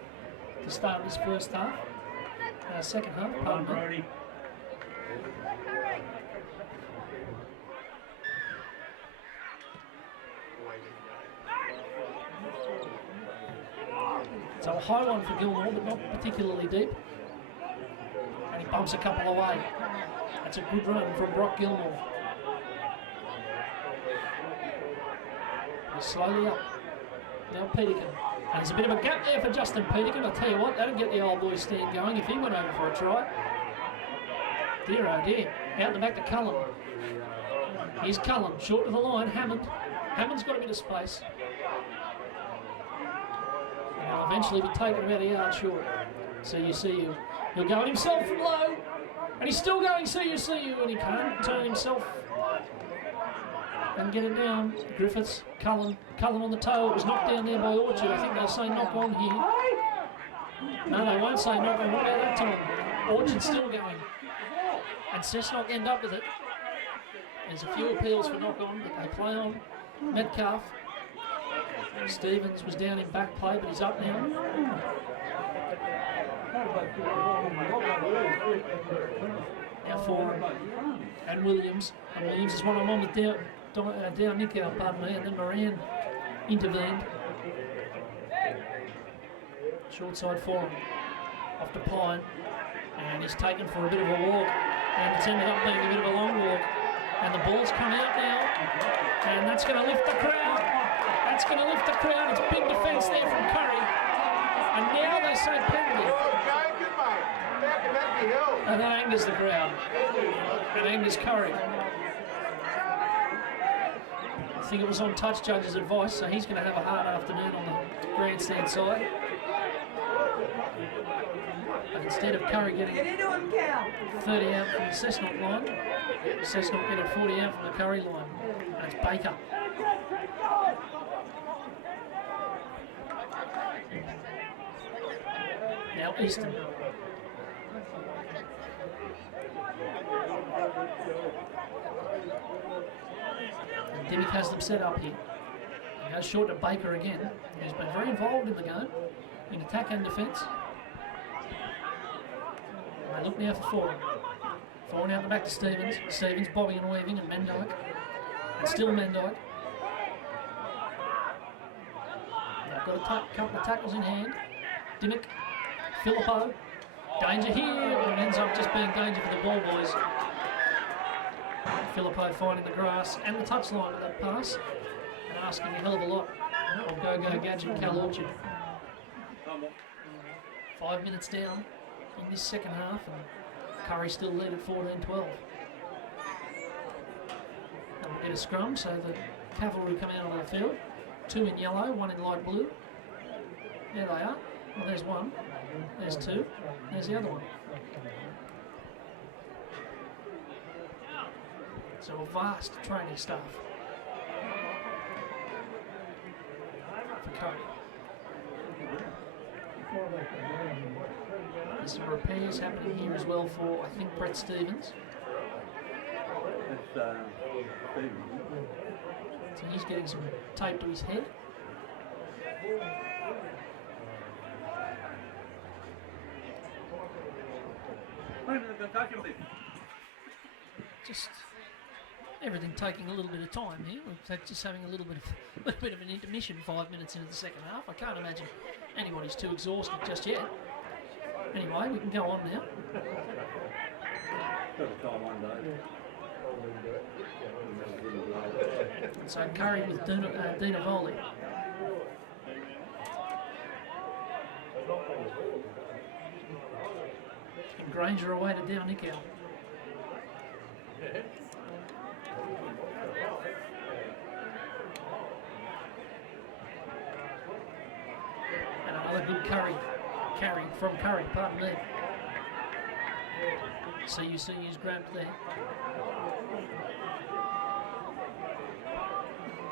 to start this first half. Second half, pardon me. So a high one for Gilmore, but not particularly deep. And he bumps a couple away. That's a good run from Brock Gilmore. He's slowly up. Now Peterkin. And there's a bit of a gap there for Justin Peterkin. I'll tell you what, that'll get the old boy stand going if he went over for a try. Dear oh dear. Out the back to Cullen. Here's Cullen, short to the line. Hammond. Hammond's got a bit of space. And he'll eventually be taken about a yard short. So you see you. He'll go at himself from low. And he's still going see you, and he can't turn himself and get it down. Griffiths, Cullen on the toe. It was knocked down there by Orchard. I think they'll say knock on here. No, they won't say knock on. What about that time? Orchard's still going. And Cessnock end up with it. There's a few appeals for knock on, but they play on. Metcalf. Stevens was down in back play, but he's up now. Now Foran and Williams. And Williams is one-on-one with down Nico, pardon me, and then Moran intervened. Short side Foran. Off to Pine. And he's taken for a bit of a walk. And it's ended up being a bit of a long walk. And the ball's come out now. And that's going to lift the crowd. That's going to lift the crowd. It's big defence there from Kurri. And now they say penalty. And that angers the crowd. It angers Kurri. I think it was on touch judge's advice, so he's going to have a hard afternoon on the grandstand side. But instead of Kurri getting 30 out from the Cessnock line, Cessnock get a 40 out from the Kurri line. That's Baker. Now Easton. And Dimmick has them set up here. He goes short to Baker again, who's been very involved in the game, in attack and defence. They look now for Foran. Foran out the back to Stevens. Stevens bobbing and weaving, and Mendyke. And still Mendyke. They've got a couple of tackles in hand. Dimmick. Phillippo. Danger here, and it ends up just being danger for the ball boys. Phillippo finding the grass and the touchline with that pass, and asking a hell of a lot of Go Gadget Cal Orchard. 5 minutes down in this second half, and Kurri still lead at 14-12. And we'll get a scrum, so the cavalry come out on the field. 2 in yellow, 1 in light blue. There they are. Well, there's 1. There's 2. There's the other one. So a vast training staff for Kurri. There's some repairs happening here as well for, I think, Brett Stevens. That's Stevens. So he's getting some tape to his head. Just everything taking a little bit of time here. We're just having a little bit of an intermission 5 minutes into the second half. I can't imagine anybody's too exhausted just yet. Anyway, we can go on now. So Kurri with Dina Voley. And Granger away to down Nico. And another good carry from Kurri, pardon me. CUCU's grabbed there.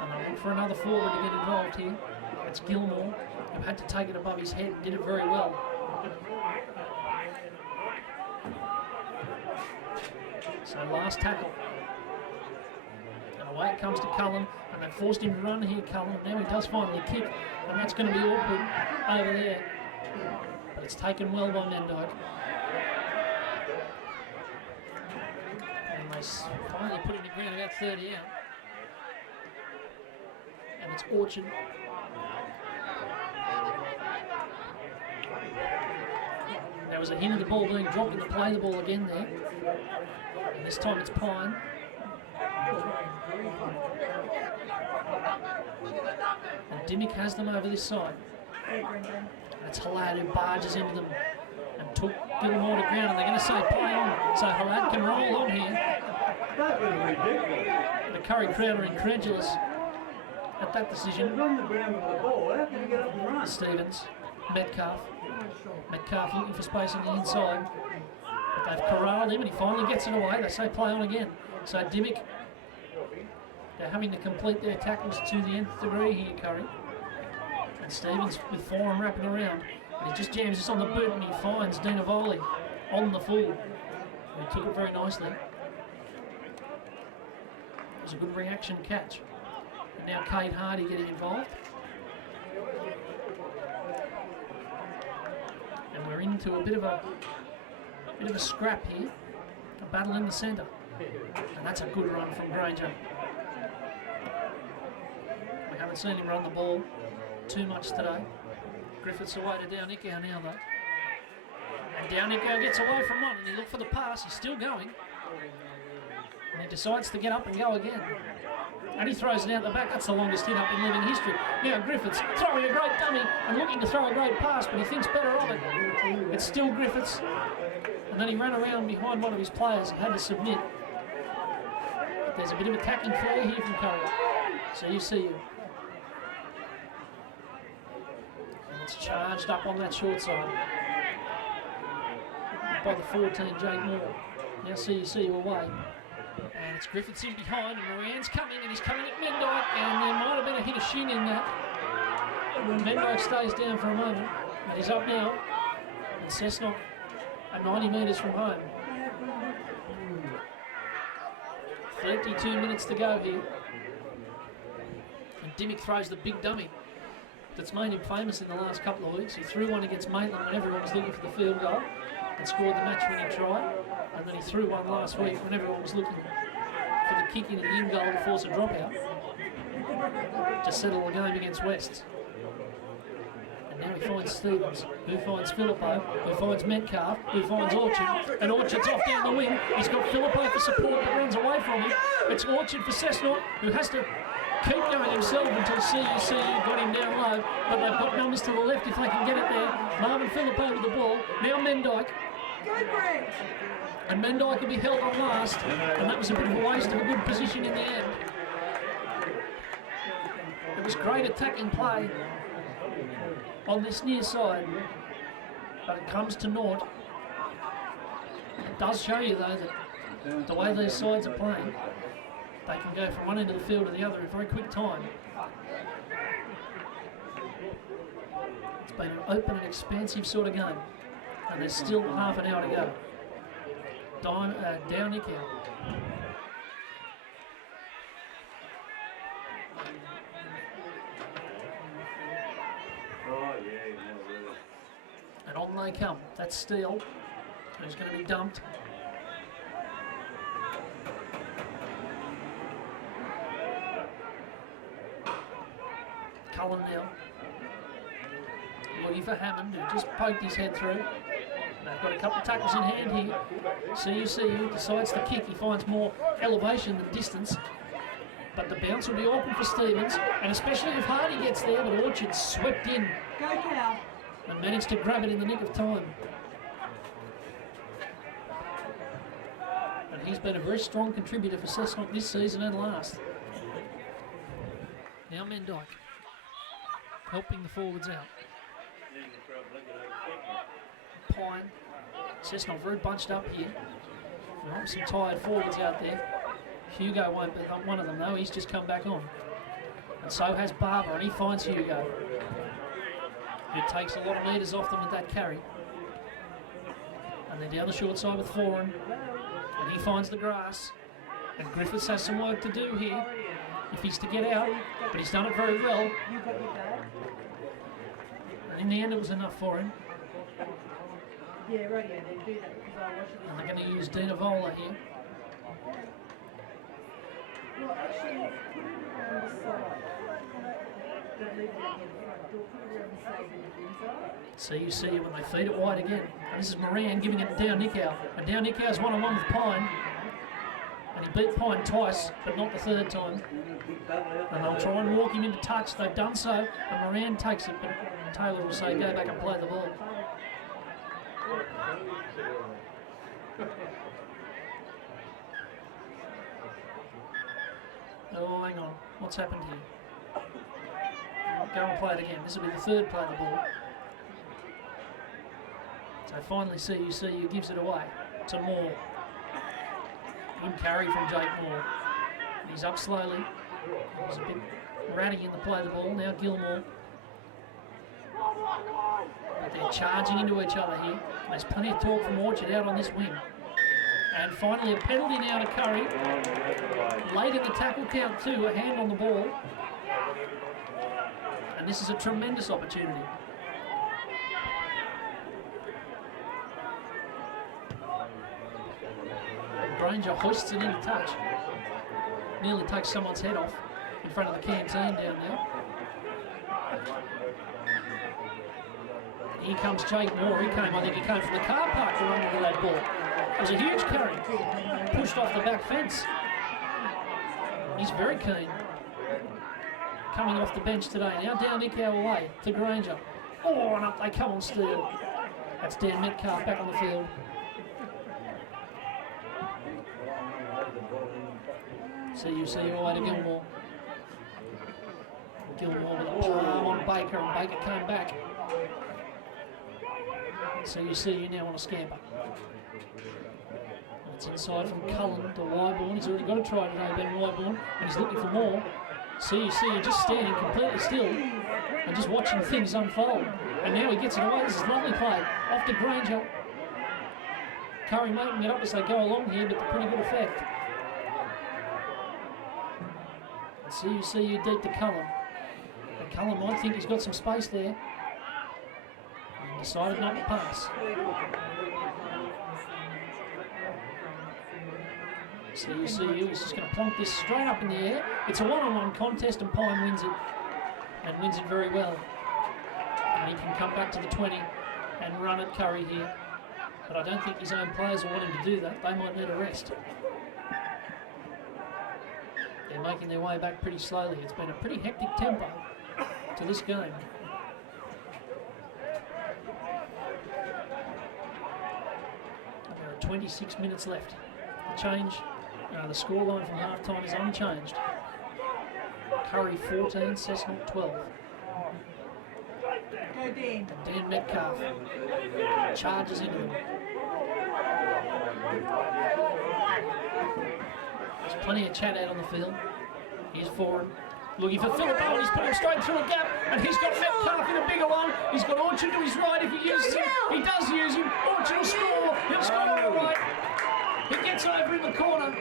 And I look for another forward to get involved here. It's Gilmore, who had to take it above his head, did it very well. So last tackle. And Away it comes to Cullen, and they've forced him to run here, Cullen. Now he does finally kick, and that's going to be awkward over there. But it's taken well by Mendyke. And they finally put him to ground about 30 out. And it's Orchard. There was a hint of the ball being dropped in the play the ball again there. And this time it's Pine. And Dimmick has them over this side. And it's Halad who barges into them and took Gilmore to ground, and they're going to say play on. So Halad can roll on here. That was ridiculous. The Kurri crowd are incredulous at that decision. Run the ground with the ball. How can you get up and run? Stevens, Metcalf looking for space on the inside. But they've corralled him and he finally gets it away. They say play on again. So Dimmick, they're having to complete their tackles to the nth degree here, Kurri. And Stevens with Foran wrapping around. And he just jams this on the boot and he finds Dinavoli on the full. And he took it very nicely. It was a good reaction catch. And now Kate Hardy getting involved. And we're into a bit of a scrap here. A battle in the centre. And that's a good run from Granger. We haven't seen him run the ball too much today. Griffiths away to Downickow now though. And Downickow gets away from one and he looked for the pass. He's still going. And he decides to get up and go again. And he throws it out the back. That's the longest hit up in living history. Now Griffiths throwing a great dummy and looking to throw a great pass, but he thinks better of it. It's still Griffiths. And then he ran around behind one of his players and had to submit. But there's a bit of attacking flair here from Kurri. So you see you. And it's charged up on that short side by the 14, Jake Moore. Now see you away. And it's Griffiths in behind, and Moran's coming, and he's coming at Mendyke, and there might have been a hit of shin in that. Mendyke stays down for a moment, and he's up now. And Cessnock at 90 metres from home. 32 minutes to go here. And Dimmick throws the big dummy that's made him famous in the last couple of weeks. He threw one against Maitland when everyone was looking for the field goal and scored the match-winning try. And then he threw one last week when everyone was looking for the kick into the in goal to force a dropout to settle the game against West. And now he finds Stevens, who finds Phillippo, who finds Metcalf, who finds Orchard, and Orchard's off down the wing. He's got Phillippo for support but runs away from him. It's Orchard for Cessnock, who has to keep going himself until CUCU got him down low, but they've got numbers to the left if they can get it there. Marvin Phillippo with the ball, now Mendyke. And Mendyke will be held on last, and that was a bit of a waste of a good position in the end. It was great attacking play on this near side, but it comes to naught. It does show you though that the way these sides are playing, they can go from one end of the field to the other in very quick time. It's been an open and expansive sort of game, and there's still half an hour to go. Downickow. And on they come. That's Steele, who's going to be dumped. Cullen now. Looking for Hammond, who just poked his head through. They've got a couple of tackles in hand here. CUCU decides to kick. He finds more elevation than distance. But the bounce will be awkward for Stevens, and especially if Hardy gets there, but Orchard swept in. Go Cow. And managed to grab it in the nick of time. And he's been a very strong contributor for Cessnock this season and last. Now Mendyke helping the forwards out. Pine, Cessnock very bunched up here. There are some tired forwards out there. Hugo won't be one of them though, he's just come back on. And so has Barber, and he finds Hugo, who takes a lot of metres off them with that carry. And then down the short side with Foran, and he finds the grass. And Griffiths has some work to do here if he's to get out, but he's done it very well. And in the end, it was enough for him. Yeah, right, yeah, they do that because I watch it. And they're going to use Dina Vola here. Well, actually, put it around the side. Don't leave it at the front door, put it around the side of the Windsor. So you see when they feed it wide again. And this is Moran giving it to Down Nickow. And Down Nickow's one-on-one with Pine. And he beat Pine twice, but not the third time. And they'll try and walk him into touch. They've done so, and Moran takes it, but Taylor will say, go back and play the ball. Oh, hang on. What's happened here? Go and play it again. This will be the third play of the ball. So finally CUCU gives it away to Moore. Good carry from Jake Moore. He's up slowly. He's a bit ratty in the play of the ball. Now Gilmore. But they're charging into each other here. There's plenty of talk from Orchard out on this wing. And finally a penalty now to Kurri. Late in the tackle count too, a hand on the ball. And this is a tremendous opportunity. Granger hoists it into touch. Nearly takes someone's head off in front of the canteen down there. Here comes Jake Moore. I think he came from the car park to run into that ball. It was a huge carry. Pushed off the back fence. He's very keen. Coming off the bench today. Now down Nickow away to Granger. Oh, and up they come on steal. That's Dan Metcalf back on the field. CUCU away to Gilmore. Gilmore with a palm on Baker, and Baker came back. CUCU now on a scamper. It's inside from Cullen to Wyborn. He's already got a try today, Ben Wyborn, and he's looking for more. CUCU just standing completely still and just watching things unfold. And now he gets it away. This is a lovely play. Off to Granger. Kurri making it up as they go along here, but to pretty good effect. CUCU deep to Cullen. And Cullen might think he's got some space there. And decided not to pass. CUCU is just going to plonk this straight up in the air. It's a one-on-one contest and Pine wins it. And wins it very well. And he can come back to the 20 and run at Kurri here. But I don't think his own players will want him to do that. They might need a rest. They're making their way back pretty slowly. It's been a pretty hectic tempo to this game. There are 26 minutes left. The scoreline from half-time is unchanged. Kurri 14, Cessnock 12. Go Dan. And Dan Metcalf charges into them. There's plenty of chat out on the field. Here's Foran. Looking for Philippo, and he's put him straight through a gap, and he's got Metcalf in a bigger one. He's got Orchard to his right if he uses him. He does use him. Orchard will score. He'll score on the right. He gets over in the corner.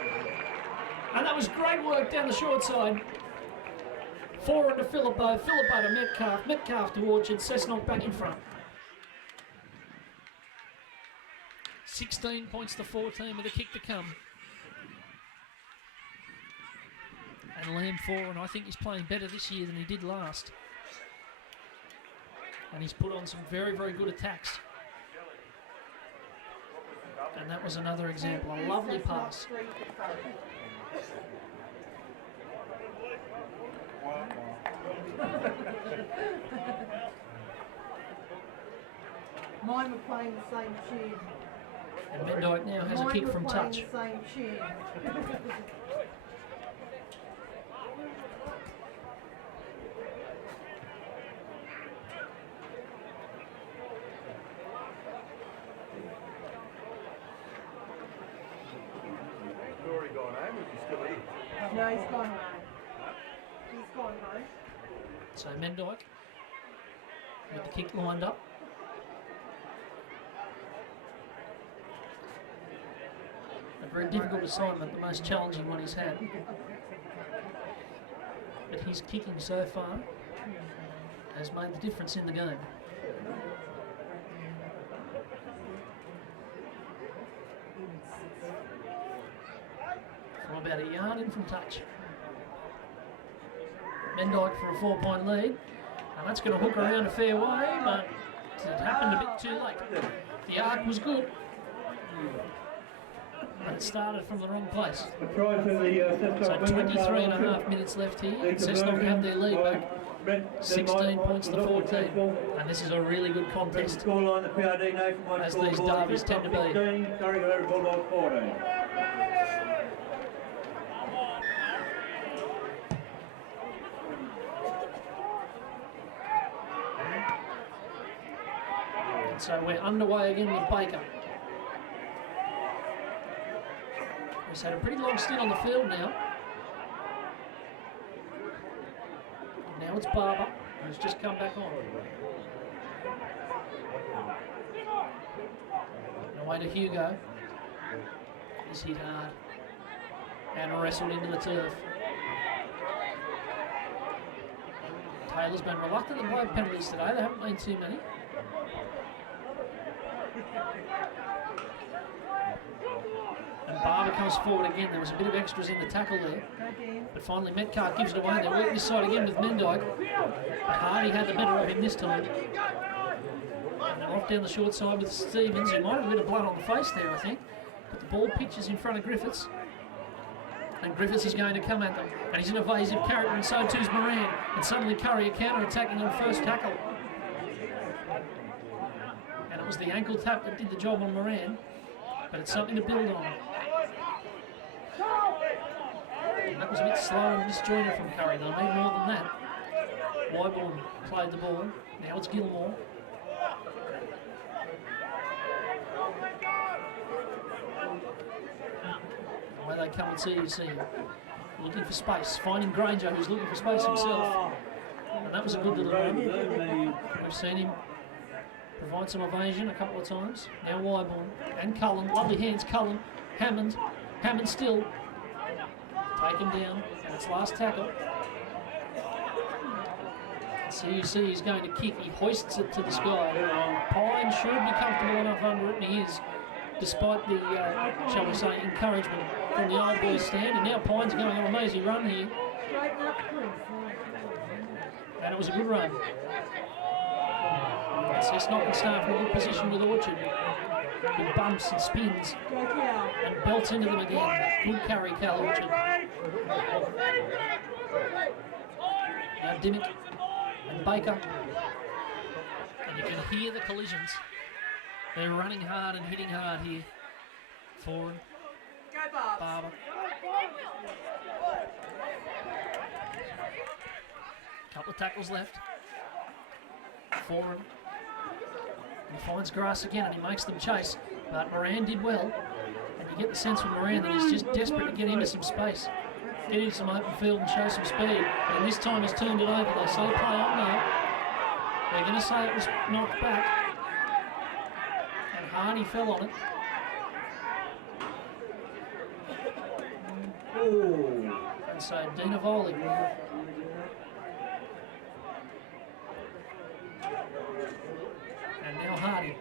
And that was great work down the short side. Foran to Philippo, Philippo to Metcalf, Metcalf to Orchard, Cessnock back in front. 16 points to 14 with a kick to come. And Liam Foran, I think he's playing better this year than he did last. And he's put on some very, very good attacks. And that was another example, a lovely pass. Mine were playing the same tune. And Mendyke now has a kick from touch. The same tune. No, he's gone home. He's gone home. So Mendyke with the kick lined up. And Very difficult assignment, the most challenging one he's had. But his kicking so far has made the difference in the game. From about a yard in from touch. Mendyke for a 4-point lead, and that's going to hook around a fair way, but it happened a bit too late. The arc was good, but it started from the wrong place. So 23 and a half minutes left here. Cessnock have their lead back, 16 points to 14, and this is a really good contest, as these derbies tend to be. Bulldogs 14. So we're underway again with Baker. He's had a pretty long stint on the field now. Now it's Barber, who's just come back on. And away to Hugo. He's hit hard and wrestled into the turf. Taylor's been reluctant to blow penalties today. There haven't been too many. And Barber comes forward again. There was a bit of extras in the tackle there. But finally Metcalf gives it away. They work this side again with Mendyke. But Hardy had the better of him this time. And they're off down the short side with Stevens, who might have a bit of blood on the face there, I think. But the ball pitches in front of Griffiths. And Griffiths is going to come at them. And he's an evasive character, and so too's Moran. And suddenly Kurri are counter-attacking on first tackle. And it was the ankle tap that did the job on Moran. But it's something to build on. And that was a bit slow and disjointed from Kurri. They'll need more than that. Wyborn played the ball. Now it's Gilmore. Away they come and see you. Looking for space. Finding Granger, who's looking for space himself. And that was a good little run. We've seen him provide some evasion a couple of times. Now Wyborn and Cullen. Lovely hands, Cullen. Hammond still. Take him down. And it's last tackle. CUC is going to kick. He hoists it to the sky. Pine should be comfortable enough under it, and he is, despite the, shall we say, encouragement from the old boys stand. And now Pine's going on a lazy run here. And it was a good run. Cessnock can start from a good position with Orchard. With bumps and spins. And belts into them again. Good carry, Cal Orchard. Now Dimmick and Baker. And you can hear the collisions. They're running hard and hitting hard here. Forward. Barber. Couple of tackles left. Forward. He finds grass again and he makes them chase. But Moran did well. And you get the sense from Moran that he's just desperate to get into some space. Get into some open field and show some speed. And this time he's turned it over. They say play on now. They're going to say it was knocked back. And Hardy fell on it. Ooh. And so Dinavoli. And now Hardy.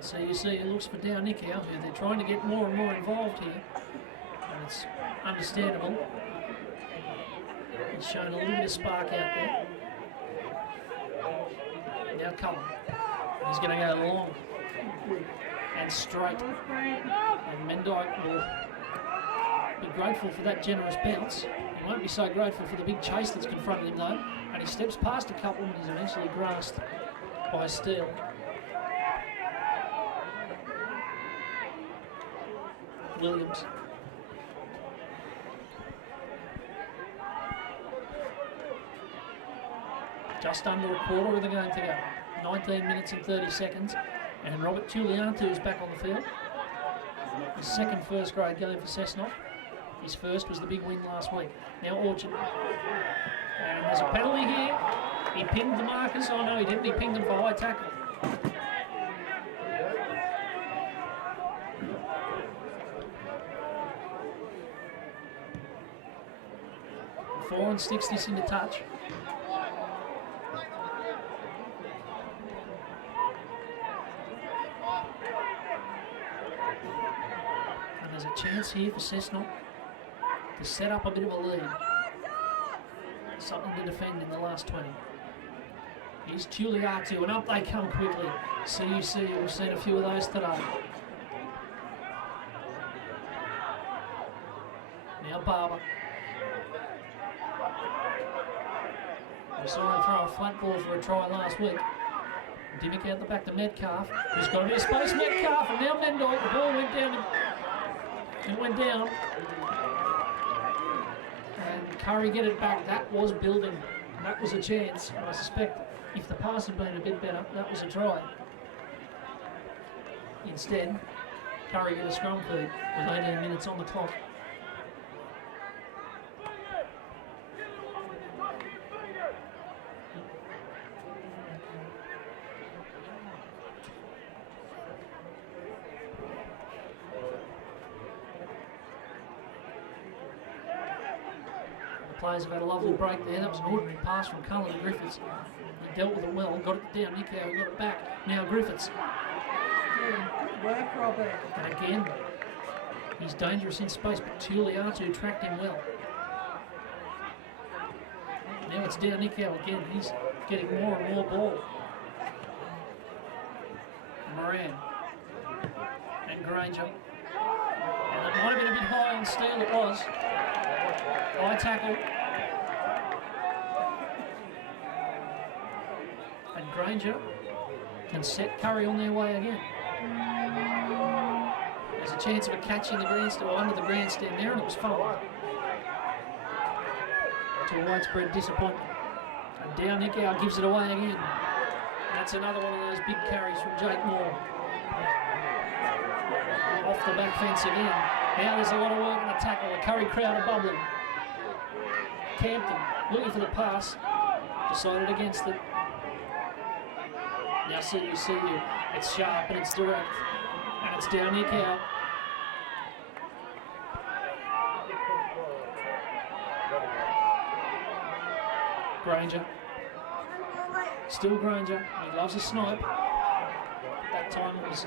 So you see it looks for Downick out here. They're trying to get more and more involved here. And it's understandable. He's showing a little bit of spark out there. Now Cullen. He's going to go long and straight. And Mendyke will be grateful for that generous bounce. He won't be so grateful for the big chase that's confronted him though. And he steps past a couple and he's eventually grasped by Steele. Williams. Just under a quarter of the game to go. 19 minutes and 30 seconds. And Robert Tuliantu is back on the field. His second first grade game for Cessnock. His first was the big win last week. Now Orchard. And there's a penalty here. He pinged the markers. Oh no, he didn't. He pinged them for high tackle. 4 and 6 this into touch. And there's a chance here for Cessnock to set up a bit of a lead. Something to defend in the last 20. Here's Tuliatu, and up they come quickly. CUC, we've seen a few of those today. Now Barber. We saw him throw a flat ball for a try last week. Dimmick out the back to Metcalf. There's got a bit of space, Metcalf, and now Mendoy. The ball went down. It went down. And Kurri get it back. That was building. That was a chance. And I suspect if the pass had been a bit better, that was a try. Instead, Kurri get a scrum feed with 18 minutes on the clock. Players have had a lovely break there. That was an ordinary pass from Cullen to Griffiths. He dealt with it well, got it down. Nico got it back. Now Griffiths. Good work, Robert. And again, he's dangerous in space, but Tuliatu tracked him well. Now it's down Nico again. He's getting more and more ball. Moran. And Granger. And it might have been a bit high on Steele, it was. High tackle. And Granger can set Kurri on their way again. There's a chance of a catch in the grandstand or under the grandstand there, and it was fumbled. To a widespread disappointment. And down Nickau gives it away again. That's another one of those big carries from Jake Moore. Off the back fence again. Now there's a lot of work in the tackle. The Kurri crowd are bubbling. Campton looking for the pass, decided against it. Now CUCU, it's sharp and it's direct, and it's down Nickau. Granger, still Granger, he loves a snipe. That time it was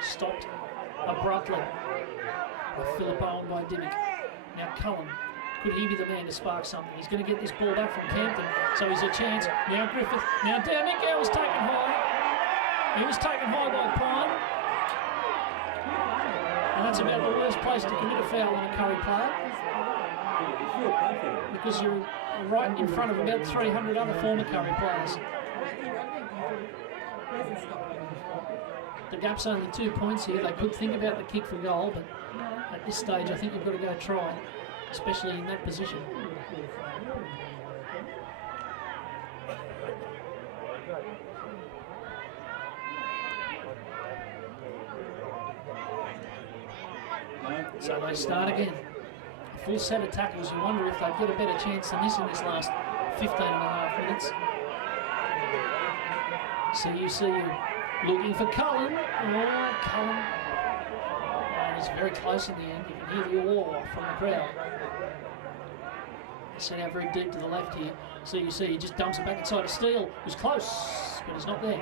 stopped abruptly by Philip Owen by Dimmick. Now Cullen. Could he be the man to spark something? He's going to get this ball back from Campton, so he's a chance. Now Griffith, now down Nickau was taken high. He was taken high by Pine. And that's about the worst place to commit a foul on a Kurri player. Because you're right in front of about 300 other former Kurri players. The gap's only 2 points here. They could think about the kick for goal, but at this stage I think you've got to go try. Especially in that position. So they start again. A full set of tackles. You wonder if they'd get a better chance than this in this last 15 and a half minutes. CUCU looking for Cullen. Oh, Cullen. He's very close in the end. You can hear the awe from the crowd. Sent out very deep to the left here. So you see he just dumps it back inside of Steele. He was close, but he's not there.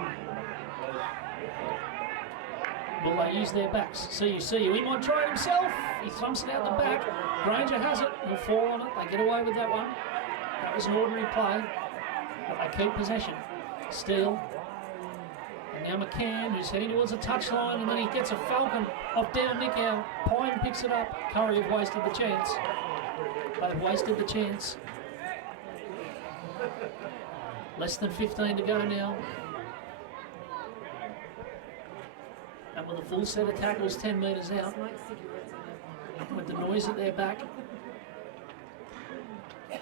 Will they use their backs? CUC, he might try it himself. He thumps it out the back. Granger has it. He'll fall on it. They get away with that one. That was an ordinary play, but they keep possession. Steele. And now McCann, who's heading towards the touchline, and then he gets a falcon off down Nickau. Pine picks it up. Kurri have wasted the chance. They've wasted the chance. Less than 15 to go now. And with a full set of tackles 10 metres out, with the noise at their back, it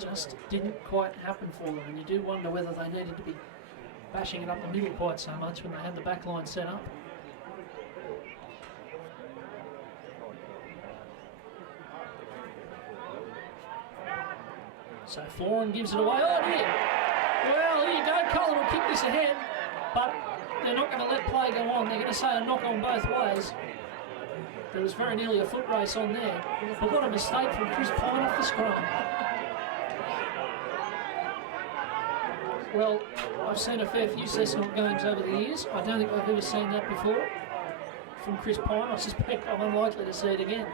just didn't quite happen for them. And you do wonder whether they needed to be bashing it up the middle quite so much when they had the back line set up. So Foran gives it away. Oh dear. Well, here you go. Cullen will kick this ahead, but they're not going to let play go on. They're going to say a knock on both ways. There was very nearly a foot race on there. But what a mistake from Chris Pine off the scrum. Well, I've seen a fair few Cessnock games over the years. I don't think I've ever seen that before from Chris Pine. I suspect I'm unlikely to see it again.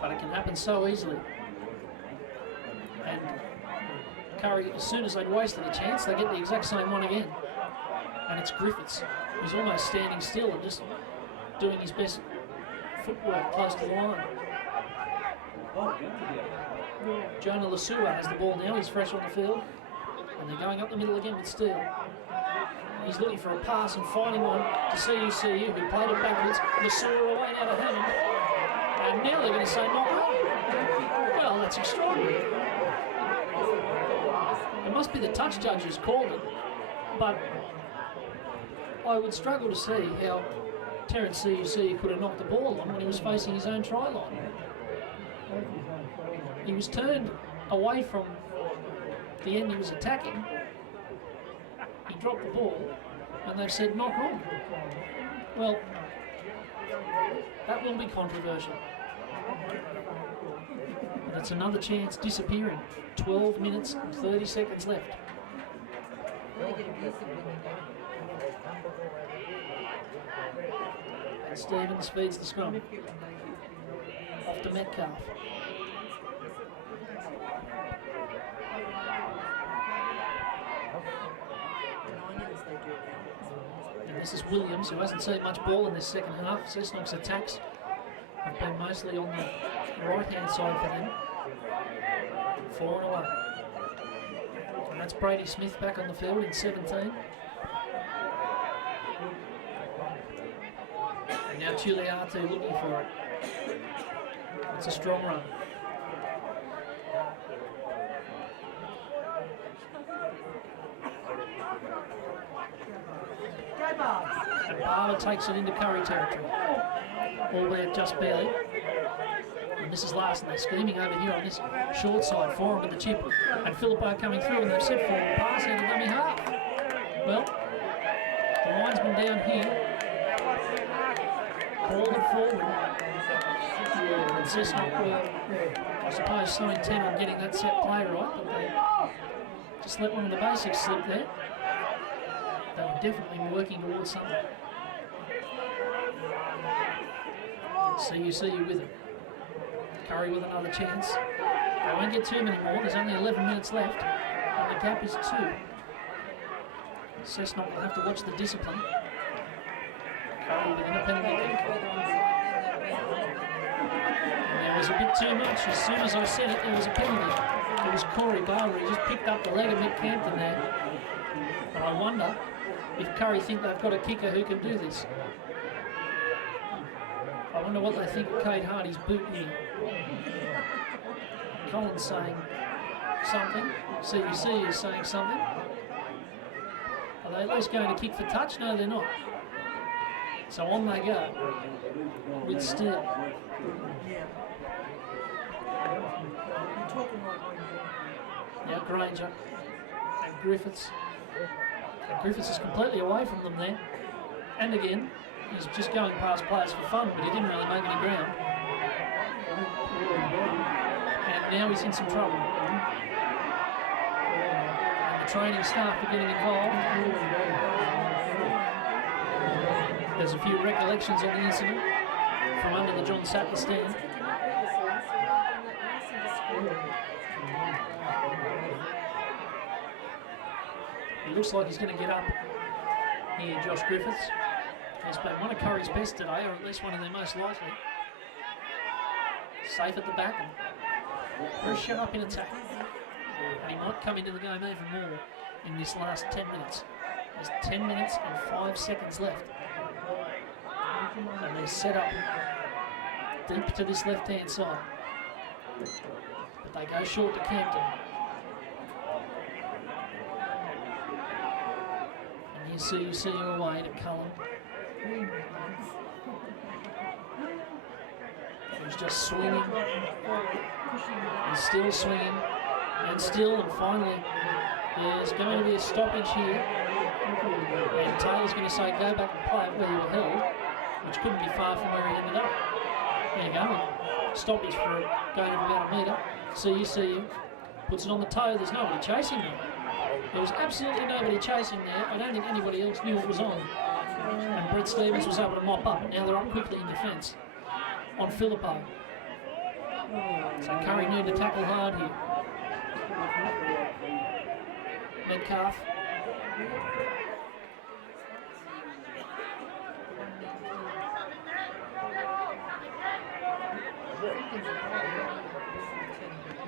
But it can happen so easily. And Kurri, as soon as they'd wasted a chance, they get the exact same one again. And it's Griffiths, who's almost standing still and just doing his best footwork close to the line. Jonah Lasua has the ball now, he's fresh on the field. And they're going up the middle again with Steele. He's looking for a pass and finding one to CUCU, who played it backwards. Lasua away now to Hammond. And now they're going to say not wrong. Well, that's extraordinary. It must be the touch judge who's called it. But I would struggle to see how Terence CUCU could have knocked the ball on when he was facing his own try line. He was turned away from the end he was attacking. He dropped the ball, and they've said knock on. Well, that will be controversial. But it's another chance disappearing. 12 minutes and 30 seconds left. And Stevens feeds the scrum. Off to Metcalf. And this is Williams, who hasn't seen much ball in this second half. Cessnock's attacks have been mostly on the right-hand side for them. 4 and away. And that's Brady Smith back on the field in 17. And now Tuliatu looking for it. It's a strong run. And Barber takes it into Kurri territory. Albeit just barely. And this is Larson. They're scheming over here on this short side. Foran with the chip. And Filippo coming through, and they've set for a pass into dummy half. Well, the linesman down here called it forward. And Cessnock were, I suppose, so intent on getting that set play right that they just let one of the basics slip there. They were definitely working towards something. CUCU with it. Kurri with another chance. They won't get too many more. There's only 11 minutes left. And the gap is 2. Cessnock will have to watch the discipline. Kurri with an penalty kick. And there was a bit too much. As soon as I said it, there was a penalty. It was Corey Barber. He just picked up the leg of Mick Campton there. But I wonder if Kurri think they've got a kicker who can do this. I wonder what they think of Kate Hardy's boot here. Colin's saying something. CUC is saying something. Are they at least going to kick for touch? No, they're not. So on they go with Steele. Now Granger and Griffiths. And Griffiths is completely away from them there. And again, he's just going past players for fun, but he didn't really make any ground. And now he's in some trouble. And the training staff are getting involved. There's a few recollections on the incident from under the John Sattler stand. He looks like he's going to get up here, Josh Griffiths. He's been one of Kurri's best today, or at least one of their most likely. Safe at the back and very shut up in attack. And he might come into the game even more in this last 10 minutes. There's 10 minutes and 5 seconds left. And they're set up deep to this left-hand side. But they go short to Campton. And here's CUCU away to Cullen. He's just swinging, and still swinging, and still, and finally, there's going to be a stoppage here. And Taylor's going to say, go back and play it where you were held, which couldn't be far from where he ended up. There you go. Stoppage for going of about a metre. See you. Puts it on the toe. There's nobody chasing them. There was absolutely nobody chasing there. I don't think anybody else knew it was on. And Brett Stevens was able to mop up. Now they're up quickly in defence on Filippo. So Kurri need to tackle hard here. Metcalf.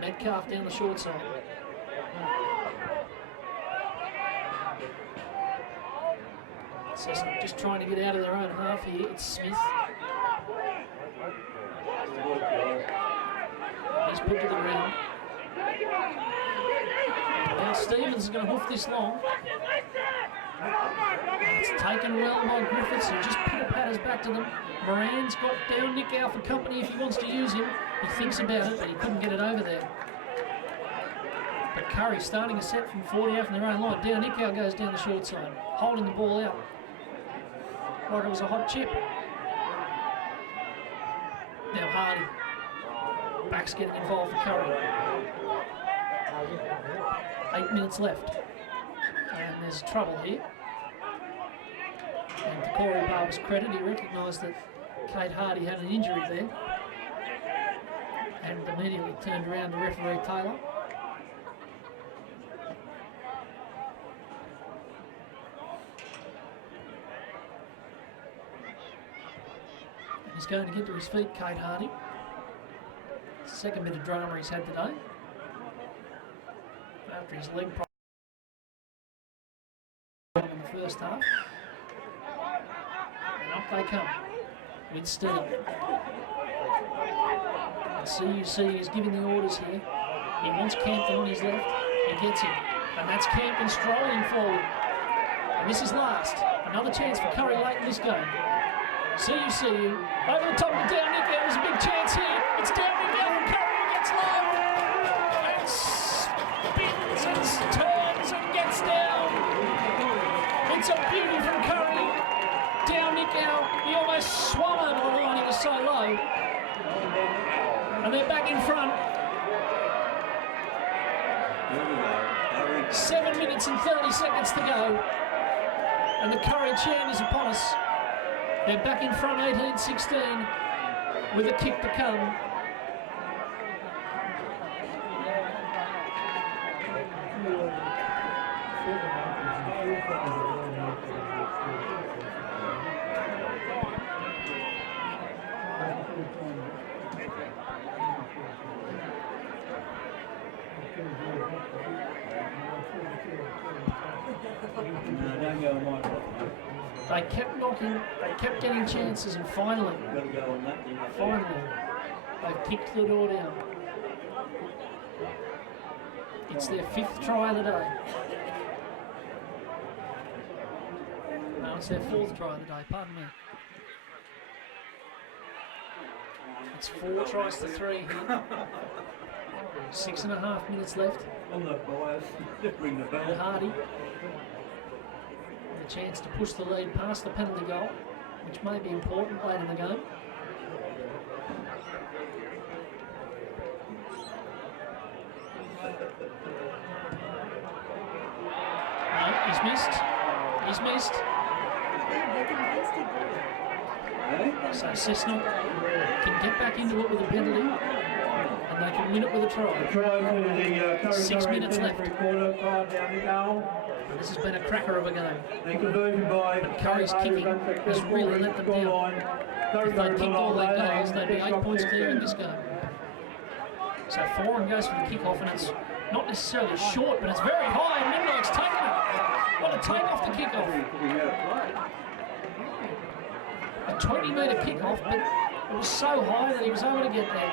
Metcalf down the short side. Cessnock just trying to get out of their own half here. It's Smith. He's put to the ground. Now Stevens is going to hoof this long. It's taken well by Griffiths, who just pitter-patters back to them. Moran's got down Nick out for company if he wants to use him. He thinks about it, but he couldn't get it over there. But Kurri starting a set from 40 out from their own line. Down Nick out goes down the short side, holding the ball out. Right, it was a hot chip. Now Hardy. Back's getting involved for Kurri. 8 minutes left. And there's trouble here. And to Corey Barber's credit, he recognised that Kate Hardy had an injury there. And immediately turned around to referee Taylor. And he's going to get to his feet, Kate Hardy. Second bit of drama he's had today. After his leg problem in the first half. And up they come with steel. And CUC is giving the orders here. He wants Campton on his left. He gets him. And that's Campton strolling forward. And this is last. Another chance for Kurri late in this game. CUC over the top of down Nick out. There's a big chance here. It's down Nick out from Kurri who gets low. And spins and turns and gets down. It's a beauty from Kurri. Down Nick out. He almost swung over the line. He was so low. And they're back in front. 7 minutes and 30 seconds to go. And the Kurri chant is upon us. They're back in front 18-16 with a kick to come. They kept knocking, they kept getting chances, and finally, they've kicked the door down. It's their 5th try of the day. No, it's their 4th try of the day, pardon me. It's 4 tries to 3 here. 6.5 minutes left. On the bias, just ring the bell. Hardy. A chance to push the lead past the penalty goal, which may be important late in the game. No, he's missed. He's missed. So Cessnock can get back into it with a penalty, and they can win it with a try. 6 minutes left. This has been a cracker of a game. But Kurri's kicking has really let them down. If they'd kicked all their goals, they'd be 8 points clear in this game. So Foran goes for the kick-off, and it's not necessarily short, but it's very high, and Midnight's taken it. What a take off the kick-off. A 20-metre kick-off, but it was so high that he was able to get there.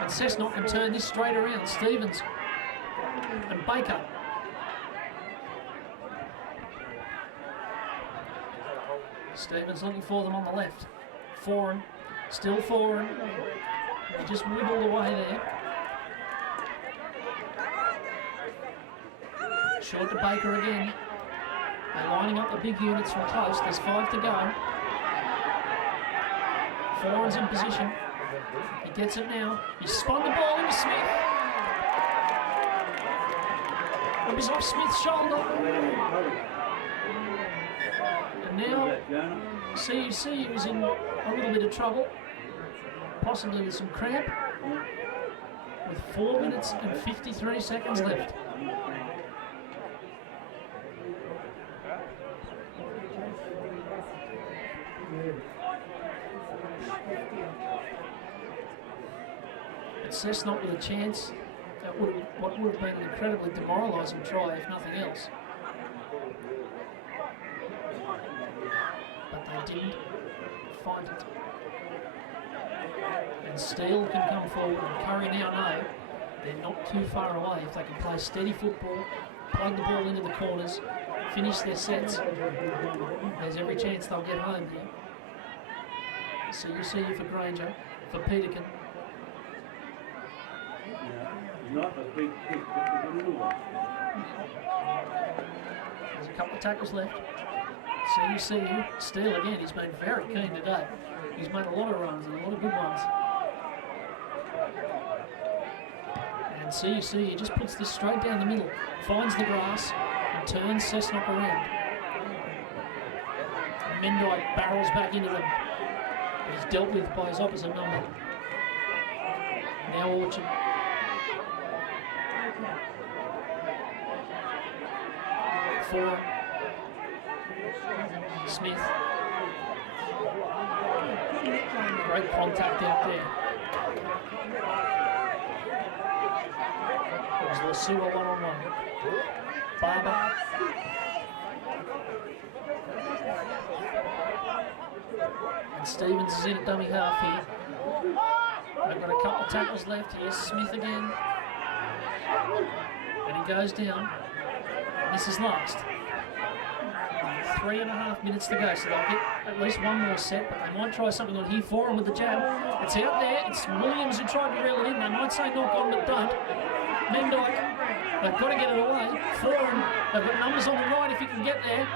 And Cessnock can turn this straight around. Stevens and Baker. Stevens looking for them on the left. Foreign, still Foreign. He just wiggled away there. Short to Baker again. They're lining up the big units from close. There's 5 to go. Foreign's in position. He gets it now. He's spun the ball into Smith. It was off Smith's shoulder. And now CUC was in a little bit of trouble, possibly with some cramp, with 4 minutes and 53 seconds left. But Cessnock with a chance at what would have been an incredibly demoralising try, if nothing else. But they didn't find it. And Steele can come forward, and Kurri now know they're not too far away. If they can play steady football, plug the ball into the corners, finish their sets, there's every chance they'll get home here. So you see for Granger, for Peterkin. Not a big kick, but a little one. There's a couple of tackles left. So you see Steele again, he's been very keen today. He's made a lot of runs and a lot of good ones. And so you see he just puts this straight down the middle, finds the grass and turns Cessnock around. Mendyke barrels back into them. He's dealt with by his opposite number. Now Orchard. Four. Smith. Great contact out there. There's Lasua one-on-one. Barber. And Stevens is in at dummy half here. They've got a couple of tackles left. Here's Smith again. And he goes down. This is last. 3.5 minutes to go, so they'll get at least one more set, but they might try something on here for him with the jab. It's out there. It's Williams who tried to reel it in. They might say knock on, but don't. Mendyke, they've got to get it away. Foreign, they've got numbers on the right if he can get there.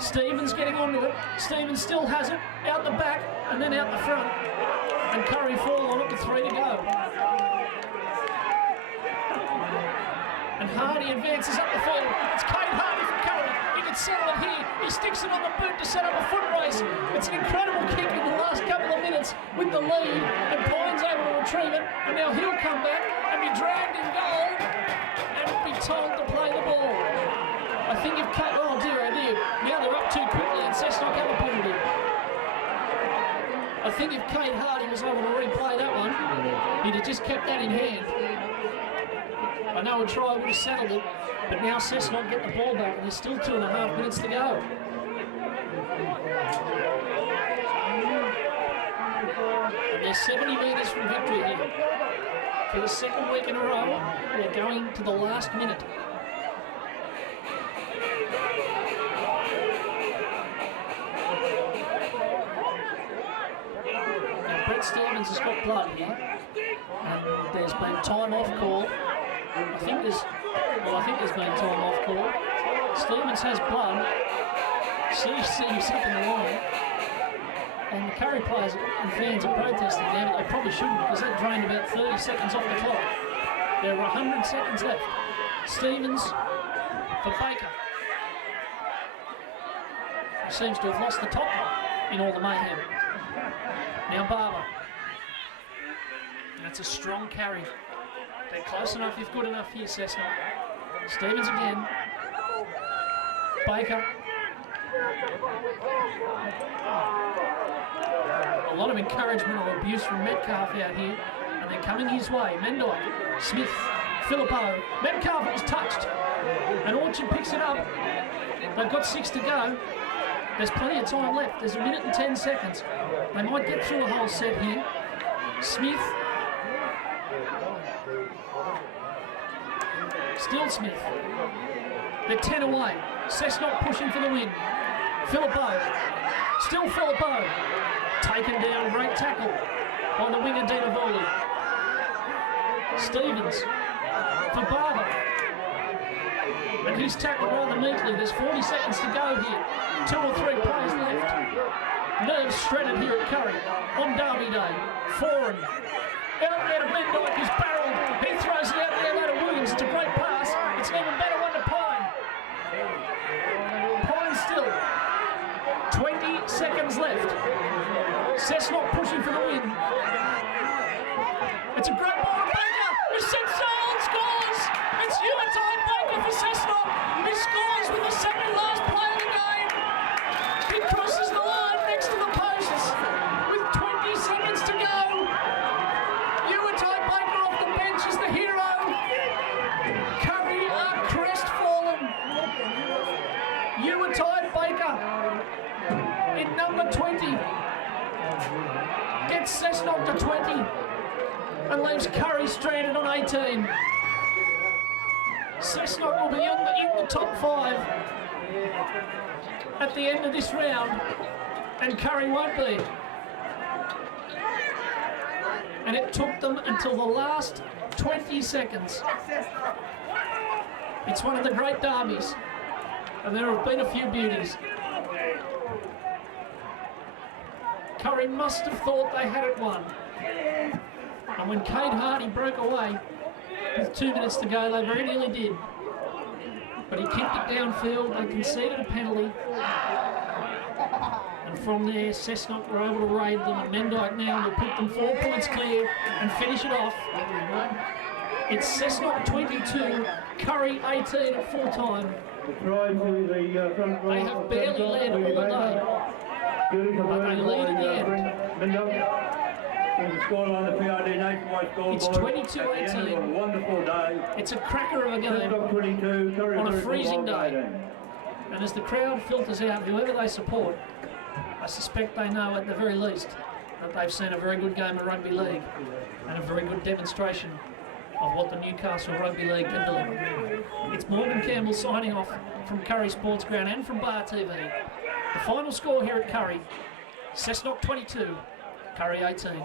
Stevens getting onto it. Stevens still has it. Out the back and then out the front. And Kurri fall on it with 3 to go. And Hardy advances up the field. It's Kate Hardy from Kurri. He can settle it here. He sticks it on the boot to set up a foot race. It's an incredible kick in the last couple of minutes with the lead. And Pine's able to retrieve it. And now he'll come back and be dragged in goal and be told to play the ball. I think if Kate, oh dear, now they're up too quickly and Cessnock have a penalty. I think if Kate Hardy was able to replay that one, he'd have just kept that in hand. I know a try would have settled it, but now Cessnock get the ball back and there's still 2.5 minutes to go. And they're 70 metres from victory here. For the second week in a row, they're going to the last minute. Now Brett Stevens has got blood here, and there's been time off call. I think there's been time off call. Stevens has blood. CC's up in the line. And the Kurri players and fans are protesting there, but they probably shouldn't because that drained about 30 seconds off the clock. There are 100 seconds left. Stevens for Baker. He seems to have lost the top in all the mayhem. Now Barber. That's a strong carry. They're close enough, if good enough here, Cessnock. Stevens again. Baker. A lot of encouragement or abuse from Metcalf out here, and they're coming his way. Mendyke, Smith, Filippo. Metcalf was touched, and Orchard picks it up. They've got 6 to go. There's plenty of time left. There's 1 minute and 10 seconds. They might get through a whole set here. Smith. Still Smith. They're 10 away. Cessnock pushing for the win. Filippo. Still Filippo. Taken down, great tackle by the winger Dinavoli. Stevens for Barber. And he's tackled rather neatly. There's 40 seconds to go here. 2 or 3 players left. Nerves shredded here at Kurri on Derby Day. Foran. Out there to Mendyke, who's barreled. He throws it out there, that to Williams. It's a great pass. It's an even better one to Pine. Pine still. 20 seconds left. Cessnock pushing for the win. It's a great ball to Baker, who sets sail and scores. It's Umatai Baker for Cessnock, who scores with the second last play of the game. He crosses the line next to the posts with 20 seconds to go. Umatai Baker off the bench is the hero. Kurri are crestfallen. Umatai Baker in number 20 gets Cessnock to 20 and leaves Kurri stranded on 18. Cessnock will be in the top 5 at the end of this round, and Kurri won't be. And it took them until the last 20 seconds. It's one of the great derbies, and there have been a few beauties. Kurri must have thought they had it won. And when Cade Hardy broke away with 2 minutes to go, they very nearly did. But he kicked it downfield, they conceded a penalty. And from there, Cessnock were able to raid them, and Mendyke now will put them 4 points clear and finish it off. It's Cessnock 22, Kurri 18 at full time. They have barely led all day, but they lead at the end. It's 22-18. Wonderful day. It's a cracker of a game on a freezing day. And as the crowd filters out whoever they support, I suspect they know at the very least that they've seen a very good game of rugby league and a very good demonstration of what the Newcastle Rugby League can deliver. It's Morgan Campbell signing off from Kurri Sports Ground and from Bar TV. The final score here at Kurri, Cessnock 22, Kurri 18.